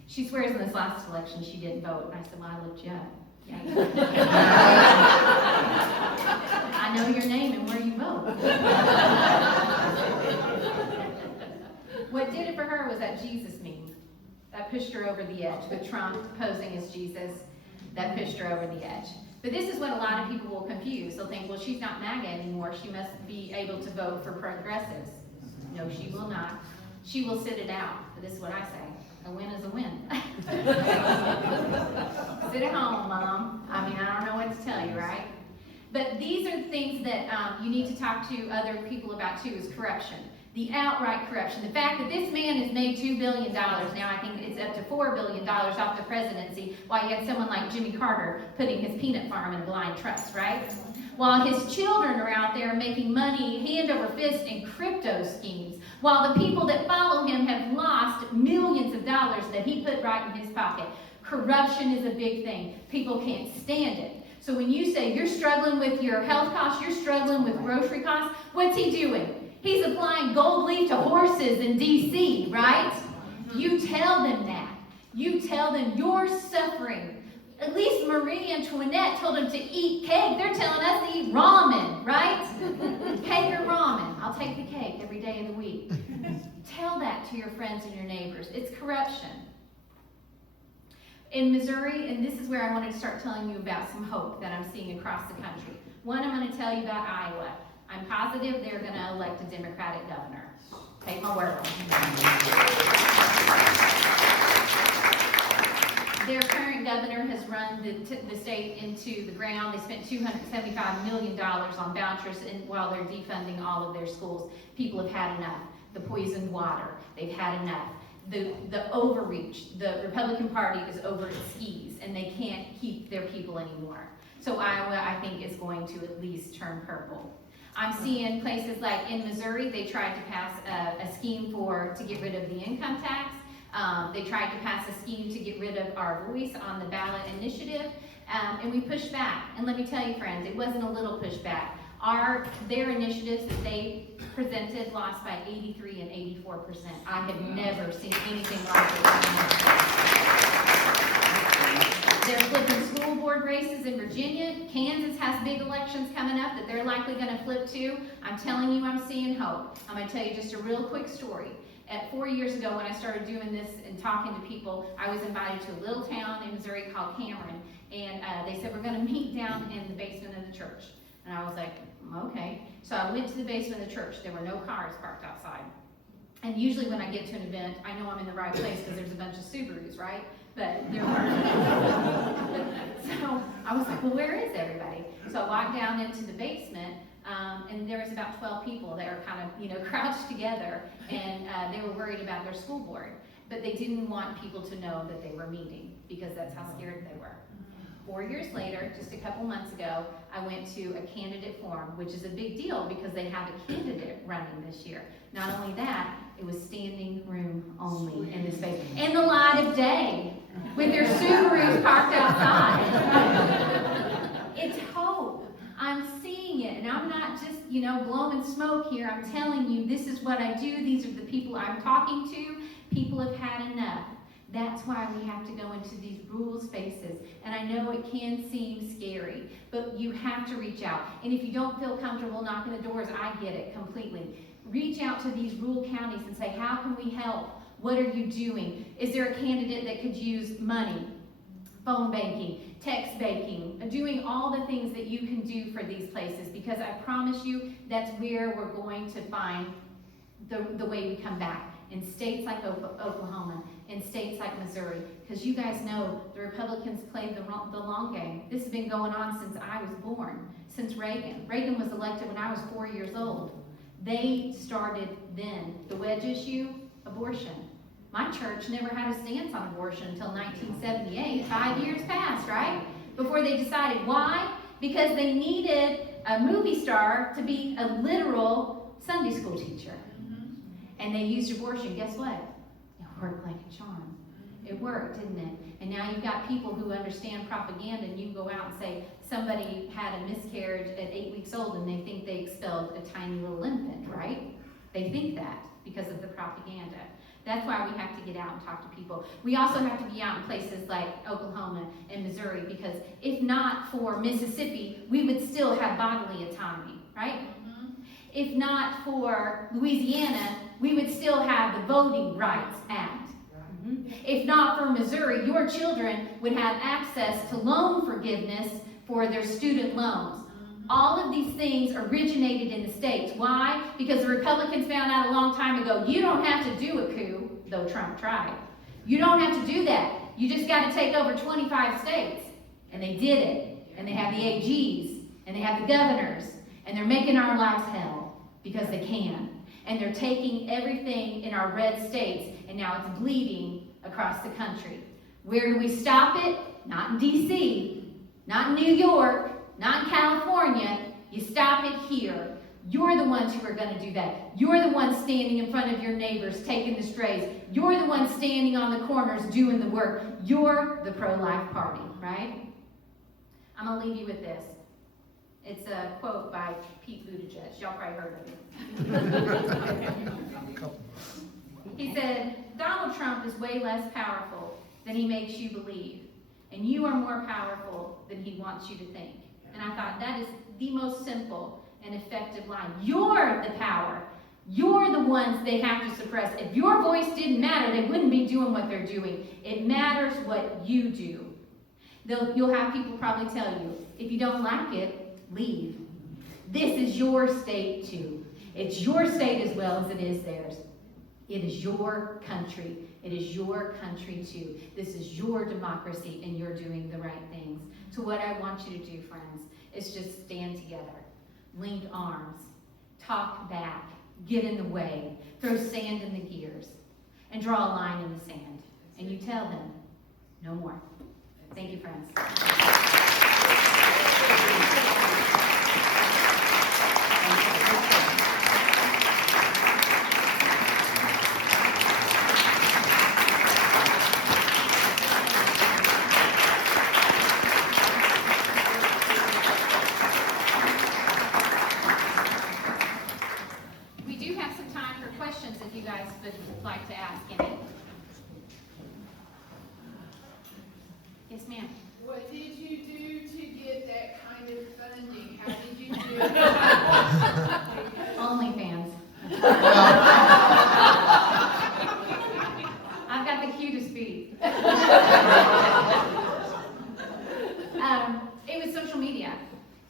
She swears in this last election she didn't vote. And I said, well, I looked you up. Yeah. I know your name and where you vote. What did it for her was that Jesus meme. That pushed her over the edge, with Trump posing as Jesus. That pushed her over the edge. But this is what a lot of people will confuse. They'll think, well, she's not MAGA anymore. She must be able to vote for progressives. No, she will not. She will sit it out. But this is what I say. A win is a win. Sit at home, Mom. I mean, I don't know what to tell you, right? But these are things that you need to talk to other people about too, is corruption. The outright corruption. The fact that this man has made $2 billion. Now I think it's up to $4 billion off the presidency, while you had someone like Jimmy Carter putting his peanut farm in a blind trust, right? While his children are out there making money hand over fist in crypto schemes, while the people that follow him have lost millions of dollars that he put right in his pocket. Corruption is a big thing. People can't stand it. So when you say you're struggling with your health costs, you're struggling with grocery costs, what's he doing? He's applying gold leaf to horses in D.C., right? You tell them that. You tell them you're suffering. At least Marie Antoinette told him to eat cake. They're telling us to eat ramen, right? Cake or ramen. I'll take the cake every day of the week. Tell that to your friends and your neighbors. It's corruption. In Missouri, and this is where I wanted to start telling you about some hope that I'm seeing across the country. One, I'm going to tell you about Iowa. I'm positive they're going to elect a Democratic governor. Take my word on it. Their current governor has run the state into the ground. They spent $275 million on vouchers while they're defunding all of their schools. People have had enough. The poisoned water, they've had enough. The overreach, the Republican Party is over its skis, and they can't keep their people anymore. So Iowa, I think, is going to at least turn purple. I'm seeing places like in Missouri, they tried to pass a scheme to get rid of the income tax. They tried to pass a scheme to get rid of our voice on the ballot initiative, and we pushed back. And let me tell you, friends, it wasn't a little pushback. Their initiatives that they presented lost by 83 and 84%. I have never seen anything like it. They're flipping school board races in Virginia. Kansas has big elections coming up that they're likely going to flip to. I'm telling you, I'm seeing hope. I'm going to tell you just a real quick story. 4 years ago, when I started doing this and talking to people, I was invited to a little town in Missouri called Cameron, and they said, we're going to meet down in the basement of the church. And I was like, okay. So I went to the basement of the church. There were no cars parked outside. And usually when I get to an event, I know I'm in the right place because there's a bunch of Subarus, right? But there weren't. So I was like, well, where is everybody? So I walked down into the basement, and there was about 12 people that were kind of, crouched together, and they were worried about their school board. But they didn't want people to know that they were meeting because that's how scared they were. 4 years later, just a couple months ago, I went to a candidate forum, which is a big deal because they have a candidate running this year. Not only that, it was standing room only in this space. And the light of day, with their Subarus parked outside. It's hope. I'm seeing it, and I'm not just, blowing smoke here. I'm telling you, this is what I do. These are the people I'm talking to. People have had enough. That's why we have to go into these rural spaces. And I know it can seem scary, but you have to reach out. And if you don't feel comfortable knocking the doors, I get it completely. Reach out to these rural counties and say, how can we help? What are you doing? Is there a candidate that could use money, phone banking, text banking, doing all the things that you can do for these places? Because I promise you, that's where we're going to find the way we come back. In states like Oklahoma, in states like Missouri, because you guys know the Republicans played the long game. This has been going on since I was born, since Reagan. Reagan was elected when I was 4 years old. They started then. The wedge issue, abortion. My church never had a stance on abortion until 1978. 5 years passed, right? Before they decided. Why? Because they needed a movie star to be a literal Sunday school teacher. And they used abortion. Guess what? It a charm. It worked, didn't it? And now you've got people who understand propaganda, and you go out and say somebody had a miscarriage at 8 weeks old and they think they expelled a tiny little infant, right? They think that because of the propaganda. That's why we have to get out and talk to people. We also have to be out in places like Oklahoma and Missouri, because if not for Mississippi, we would still have bodily autonomy, right? If not for Louisiana, we would still have the Voting Rights Act. If not for Missouri, your children would have access to loan forgiveness for their student loans. All of these things originated in the states. Why? Because the Republicans found out a long time ago, you don't have to do a coup, though Trump tried. You don't have to do that. You just got to take over 25 states. And they did it. And they have the AGs, and they have the governors, and they're making our lives hell because they can. And they're taking everything in our red states, and now it's bleeding across the country. Where do we stop it? Not in D.C., not in New York, not in California. You stop it here. You're the ones who are going to do that. You're the ones standing in front of your neighbors taking the strays. You're the ones standing on the corners doing the work. You're the pro-life party, right? I'm going to leave you with this. It's a quote by Pete Buttigieg. Y'all probably heard of him. He said, Donald Trump is way less powerful than he makes you believe. And you are more powerful than he wants you to think. And I thought that is the most simple and effective line. You're the power. You're the ones they have to suppress. If your voice didn't matter, they wouldn't be doing what they're doing. It matters what you do. You'll have people probably tell you, if you don't like it, leave. This is your state too. It's your state as well as it is theirs. It is your country. It is your country too. This is your democracy, and you're doing the right things. So what I want you to do, friends, is just stand together, link arms, talk back, get in the way, throw sand in the gears, and draw a line in the sand. And you tell them, no more. Thank you, friends. We do have some time for questions if you guys would like to ask any. Yes, ma'am. What did you do to get that kind of funding? How did you do it? OnlyFans. I've got the cutest feet. It was social media.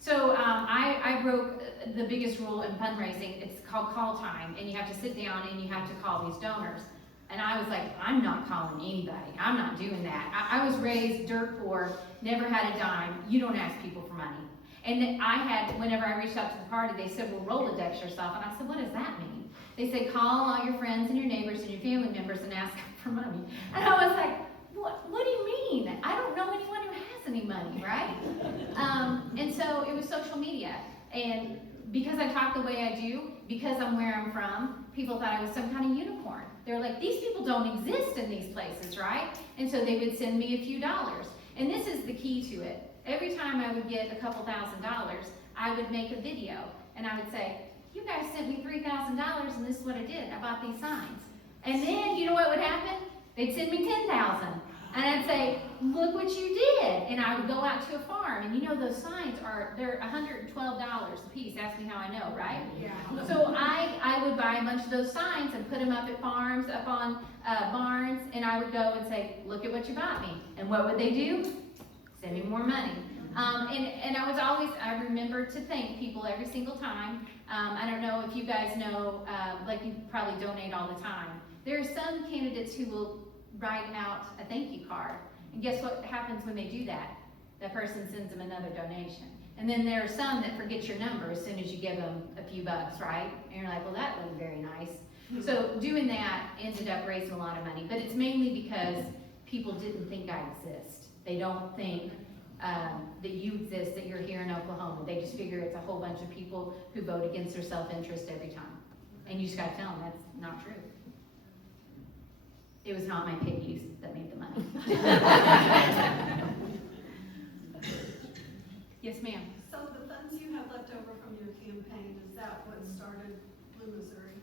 So I broke the biggest rule in fundraising. It's called call time, and you have to sit down and you have to call these donors. And I was like, I'm not calling anybody. I'm not doing that. I was raised dirt poor, never had a dime. You don't ask people for money. And I had, whenever I reached out to the party, they said, well, Rolodex yourself. And I said, what does that mean? They said, call all your friends and your neighbors and your family members and ask them for money. And I was like, what do you mean? I don't know anyone who has any money, right? And so it was social media. And because I talk the way I do, because I'm where I'm from, people thought I was some kind of unicorn. They're like, these people don't exist in these places, right? And so they would send me a few dollars. And this is the key to it. Every time I would get a couple $1,000s, I would make a video. And I would say, you guys sent me $3,000 and this is what I did. I bought these signs. And then, you know what would happen? They'd send me 10,000. And I'd say, look what you did. And I would go out to a farm. And you know those signs they're $112 a piece. Ask me how I know, right? Yeah. So I would buy a bunch of those signs and put them up at farms, up on barns. And I would go and say, look at what you bought me. And what would they do? Send me more money. And I remembered to thank people every single time. I don't know if you guys know, like you probably donate all the time. There are some candidates who will write out a thank you card. And guess what happens when they do that? That person sends them another donation. And then there are some that forget your number as soon as you give them a few bucks, right? And you're like, well, that wasn't very nice. So doing that ended up raising a lot of money. But it's mainly because people didn't think I exist. They don't think that you exist, that you're here in Oklahoma. They just figure it's a whole bunch of people who vote against their self-interest every time. And you just gotta tell them that's not true. It was not my piggies that made the money. Yes, ma'am. So the funds you have left over from your campaign, is that what started Blue Missouri?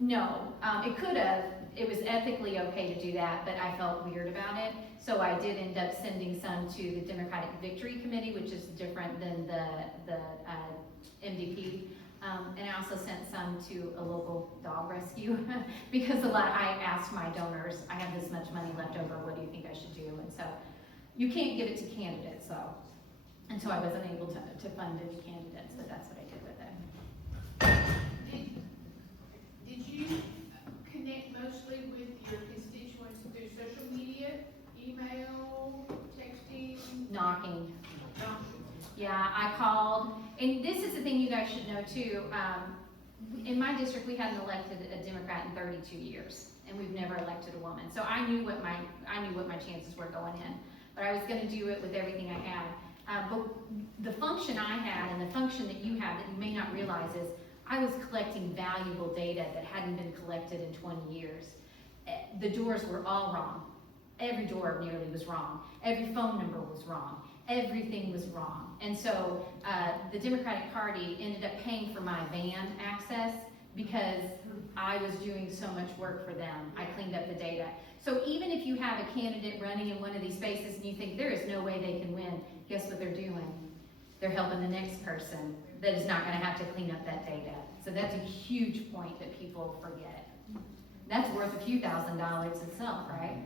No, it could have. It was ethically okay to do that, but I felt weird about it. So I did end up sending some to the Democratic Victory Committee, which is different than the MDP. And I also sent some to a local dog rescue because I asked my donors, I have this much money left over, what do you think I should do? And so you can't give it to candidates, so. And so I wasn't able to fund any candidates, but that's what I did with it. Did you connect mostly with your constituents through social media, email, texting? Knocking. Documents? Yeah, I called, and this is the thing you guys should know too. In my district, we hadn't elected a Democrat in 32 years, and we've never elected a woman. So I knew what my chances were going in, but I was going to do it with everything I had. But the function I had and the function that you have that you may not realize is I was collecting valuable data that hadn't been collected in 20 years. The doors were all wrong. Every door nearly was wrong. Every phone number was wrong. Everything was wrong. And so the Democratic Party ended up paying for my van access because I was doing so much work for them. I cleaned up the data. So even if you have a candidate running in one of these spaces and you think there is no way they can win, guess what they're doing? They're helping the next person that is not going to have to clean up that data. So that's a huge point that people forget. That's worth a few $1,000s itself, right?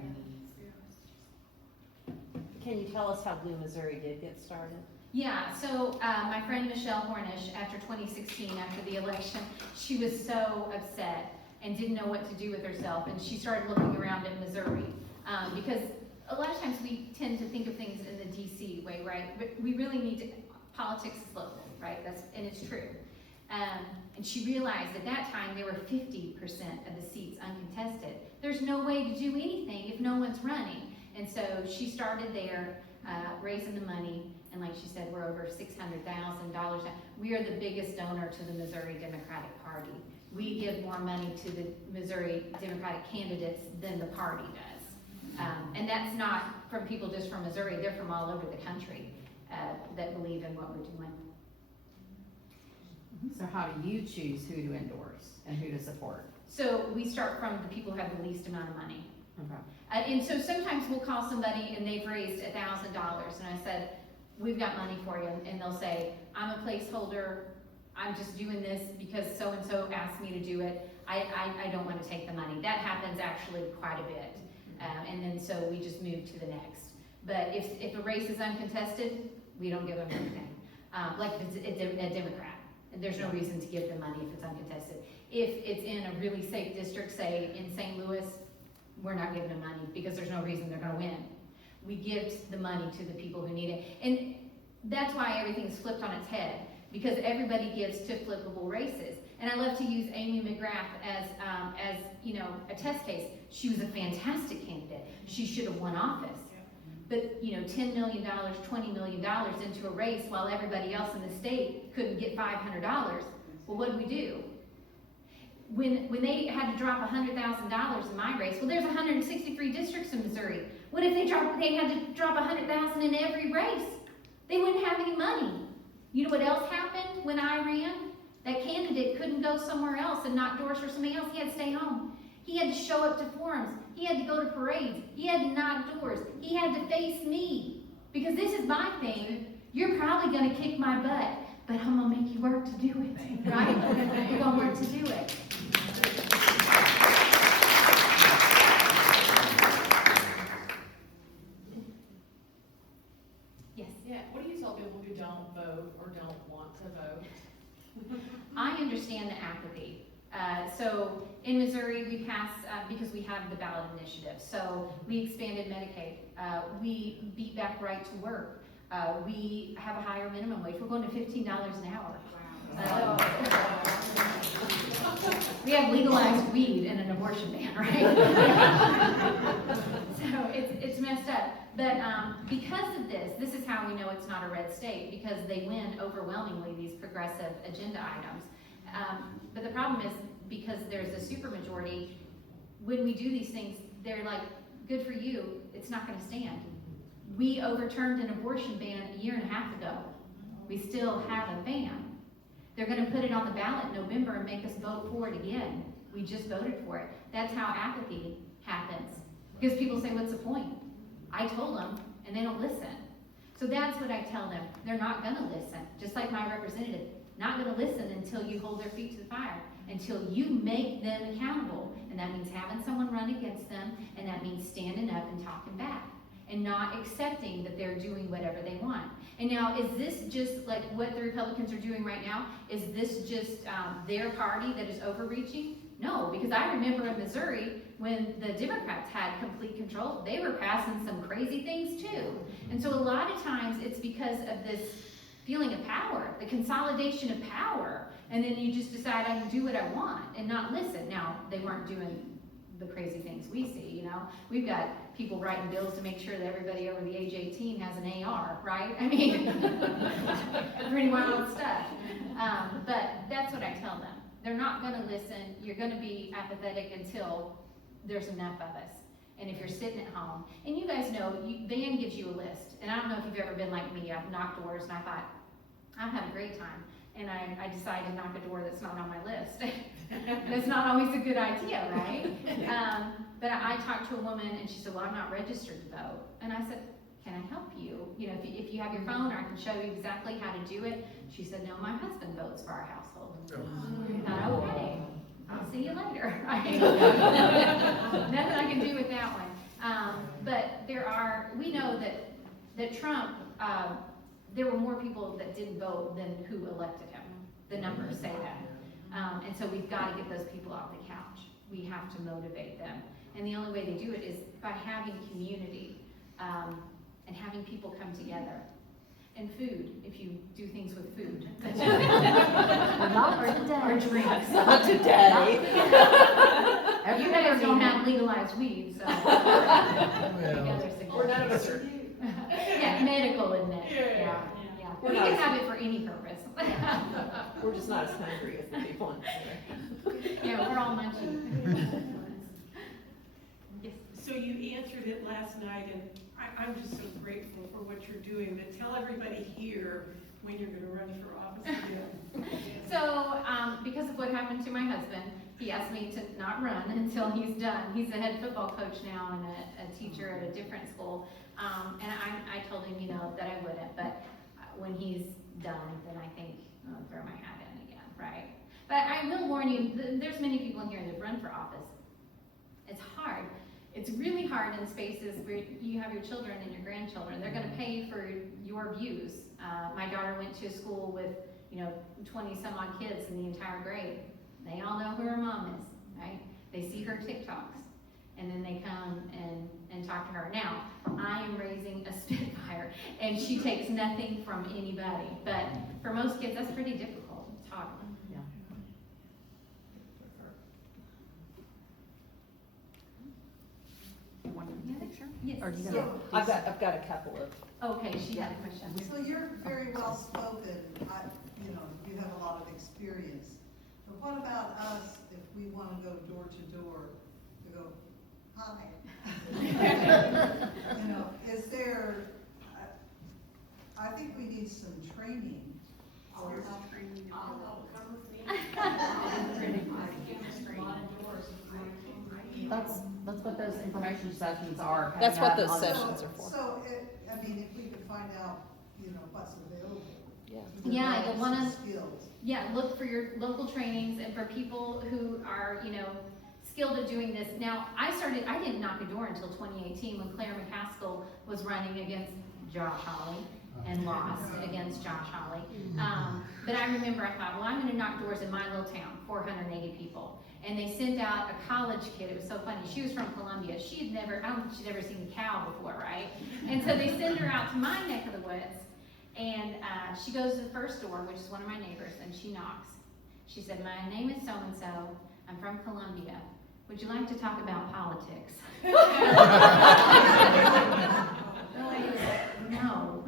Can you tell us how Blue Missouri did get started? Yeah, so my friend Michelle Hornish, after 2016, after the election, she was so upset and didn't know what to do with herself, and she started looking around at Missouri, because a lot of times we tend to think of things in the DC way, right? But we really need to, politics is local, right? And it's true. And she realized at that time there were 50% of the seats uncontested. There's no way to do anything if no one's running. And so she started there, raising the money, and like she said, we're over $600,000 now. We are the biggest donor to the Missouri Democratic Party. We give more money to the Missouri Democratic candidates than the party does. And that's not from people just from Missouri, they're from all over the country that believe in what we're doing. So how do you choose who to endorse and who to support? So we start from the people who have the least amount of money. Okay. And so sometimes we'll call somebody and they've raised $1,000, and I said, we've got money for you, and they'll say, I'm a placeholder, I'm just doing this because so-and-so asked me to do it, I don't want to take the money. That happens actually quite a bit, and then so we just move to the next. But if a race is uncontested, we don't give them anything. Like if it's a Democrat, there's no reason to give them money if it's uncontested. If it's in a really safe district, say in St. Louis, we're not giving them money because there's no reason they're going to win. We give the money to the people who need it. And that's why everything's flipped on its head, because everybody gives to flippable races. And I love to use Amy McGrath as you know, a test case. She was a fantastic candidate. She should have won office. But you know, $10 million, $20 million into a race while everybody else in the state couldn't get $500. Well, what did we do? When they had to drop $100,000 in my race, well, there's 163 districts in Missouri. What if they had to drop $100,000 in every race? They wouldn't have any money. You know what else happened when I ran? That candidate couldn't go somewhere else and knock doors for somebody else. He had to stay home. He had to show up to forums. He had to go to parades. He had to knock doors. He had to face me. Because this is my thing. You're probably going to kick my butt, but I'm going to make you work to do it, right? You're going to work to do it. Yes. Yeah, what do you tell people who don't vote or don't want to vote? I understand the apathy. So in Missouri, we passed, because we have the ballot initiative, so we expanded Medicaid. We beat back right to work. We have a higher minimum wage. We're going to $15 an hour. We have legalized weed and an abortion ban, right? So it's messed up. But because of this is how we know it's not a red state, because they win overwhelmingly these progressive agenda items. But the problem is, because there's a supermajority, when we do these things, they're like, good for you, it's not gonna stand. We overturned an abortion ban a year and a half ago. We still have a ban. They're gonna put it on the ballot in November and make us vote for it again. We just voted for it. That's how apathy happens. Because people say, what's the point? I told them, and they don't listen. So that's what I tell them. They're not gonna listen. Just like my representative, not gonna listen until you hold their feet to the fire, until you make them accountable. And that means having someone run against them, and that means standing up and talking back, and not accepting that they're doing whatever they want. And now, is this just like what the Republicans are doing right now? Is this just their party that is overreaching? No, because I remember in Missouri, when the Democrats had complete control, they were passing some crazy things too. And so a lot of times it's because of this feeling of power, the consolidation of power, and then you just decide I can do what I want and not listen. Now, they weren't doing the crazy things we see, you know. We've got people writing bills to make sure that everybody over the age 18 has an AR, right? I mean, pretty wild stuff. But that's what I tell them. They're not gonna listen. You're gonna be apathetic until there's enough of us. And if you're sitting at home, and you guys know, Van gives you a list. And I don't know if you've ever been like me. I've knocked doors and I thought, I've had a great time. And I decided to knock a door that's not on my list. That's not always a good idea, right? But I talked to a woman and she said, well, I'm not registered to vote. And I said, can I help you? You know, if you have your phone, I can show you exactly how to do it. She said, no, my husband votes for our household. I thought, okay, I'll see you later. Nothing I can do with that one. But we know that Trump, there were more people that didn't vote than who elected him. The numbers say that. And so we've got to get those people off the couch. We have to motivate them. And the only way they do it is by having community and having people come together. And food, if you do things with food. Not today. Or drinks. Not today. You guys don't have legalized weed, so. We're none of us are. Yeah, medical, isn't it? Yeah. We can have it for any purpose. We're just not as hungry as the people in there. Yeah, we're all munching. Yes. So you answered it last night, and I'm just so grateful for what you're doing, but tell everybody here when you're gonna run for office again. So, because of what happened to my husband, he asked me to not run until he's done. He's a head football coach now and a teacher at a different school. And I told him, you know, that I wouldn't, but when he's done, then I think I'll throw my hat in again, right? But I will warn you, there's many people in here that run for office. It's hard. It's really hard in spaces where you have your children and your grandchildren. They're gonna pay for your views. My daughter went to a school with, 20 some odd kids in the entire grade. They all know who her mom is, right? They see her TikToks, and then they come and talk to her. Now, I am raising a Spitfire, and she takes nothing from anybody. But for most kids, that's pretty difficult. It's hard. Yeah. Yes. Or do you Yeah, I've got a couple of. Okay, she had a question. So you're very well spoken, you have a lot of experience. But what about us, if we want to go door to door, to go, hi? Is there, I think we need some training. Or how training. That's what those information sessions are. That's what having those that on- sessions are for. So, if we could find out, what's available. Yeah. Yeah, you'll wanna- Skills. Yeah, look for your local trainings and for people who are, skilled at doing this. Now, I didn't knock a door until 2018 when Claire McCaskill was running against Josh Hawley and lost against Josh Hawley. But I remember I thought, well, I'm gonna knock doors in my little town, 480 people. And they sent out a college kid. It was so funny. She was from Columbia. I don't think she'd ever seen a cow before, right? And so they send her out to my neck of the woods. And she goes to the first door, which is one of my neighbors, and she knocks. She said, my name is so-and-so. I'm from Columbia. Would you like to talk about politics? No.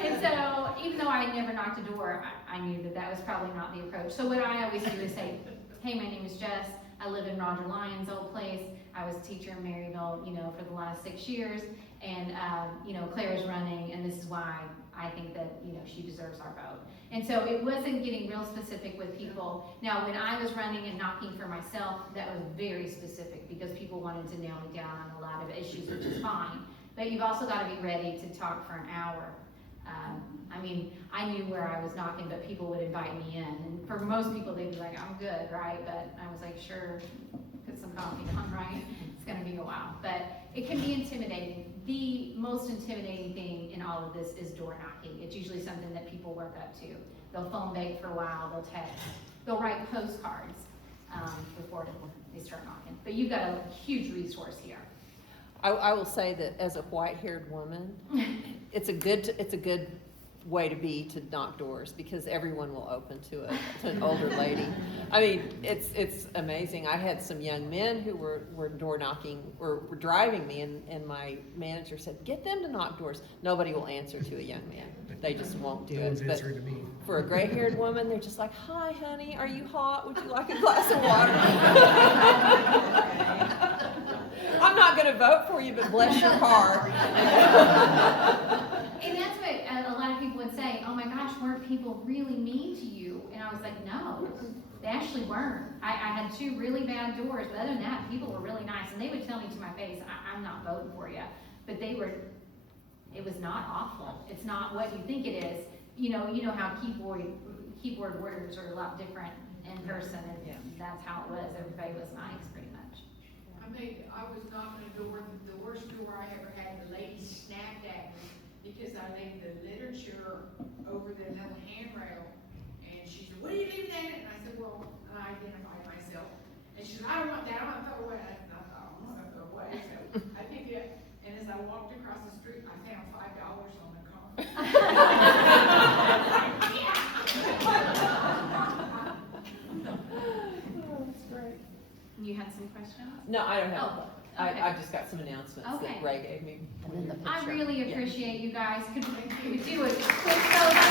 And so, even though I never knocked a door, I knew that was probably not the approach. So what I always do is say, hey, my name is Jess. I live in Roger Lyon's old place. I was a teacher in Maryville, you know, for the last 6 years. And, you know, Claire's running, and this is why I think that, you know, she deserves our vote. And so it wasn't getting real specific with people. Now, when I was running and knocking for myself, that was very specific because people wanted to nail me down on a lot of issues, which is fine. But you've also got to be ready to talk for an hour. I mean, I knew where I was knocking, but people would invite me in. And for most people, they'd be like, I'm good, right? But I was like, sure, put some coffee on, right? It's gonna be a while. But it can be intimidating. The most intimidating thing in all of this is door knocking. It's usually something that people work up to. They'll phone bake for a while, they'll text, they'll write postcards before they start knocking. But you've got a huge resource here. I will say that as a white-haired woman, it's a good way to be to knock doors because everyone will open to an older lady. I mean, it's amazing. I had some young men who were door knocking or were driving me, and my manager said, "Get them to knock doors." Nobody will answer to a young man. They just won't do it. But for a gray-haired woman, they're just like, "Hi, honey, are you hot? Would you like a glass of water?" I'm not going to vote for you, but bless your heart. And that's what a lot of people would say, oh my gosh, weren't people really mean to you? And I was like, no, they actually weren't. I had 2 really bad doors, but other than that, people were really nice. And they would tell me to my face, I'm not voting for you. But it was not awful. It's not what you think it is. You know how keyboard warriors are a lot different in person, and that's how it was. Everybody was nice, pretty much. I was knocking a door, the worst door I ever had, the lady snapped at me because I laid the literature over the little handrail. And she said, "What are you leaving that?" And I said, well, and I identified myself. And she said, "I don't want that, I want to throw it away." And I thought, I'm not gonna throw it away. So I picked it up, and as I walked across the street, I found $5 on the car. That's great. You had some questions? No, I don't have. Oh, okay. I've just got some announcements Okay. that Ray gave me. And then the I picture. really Yeah. appreciate you guys. Could we do a quick celebration?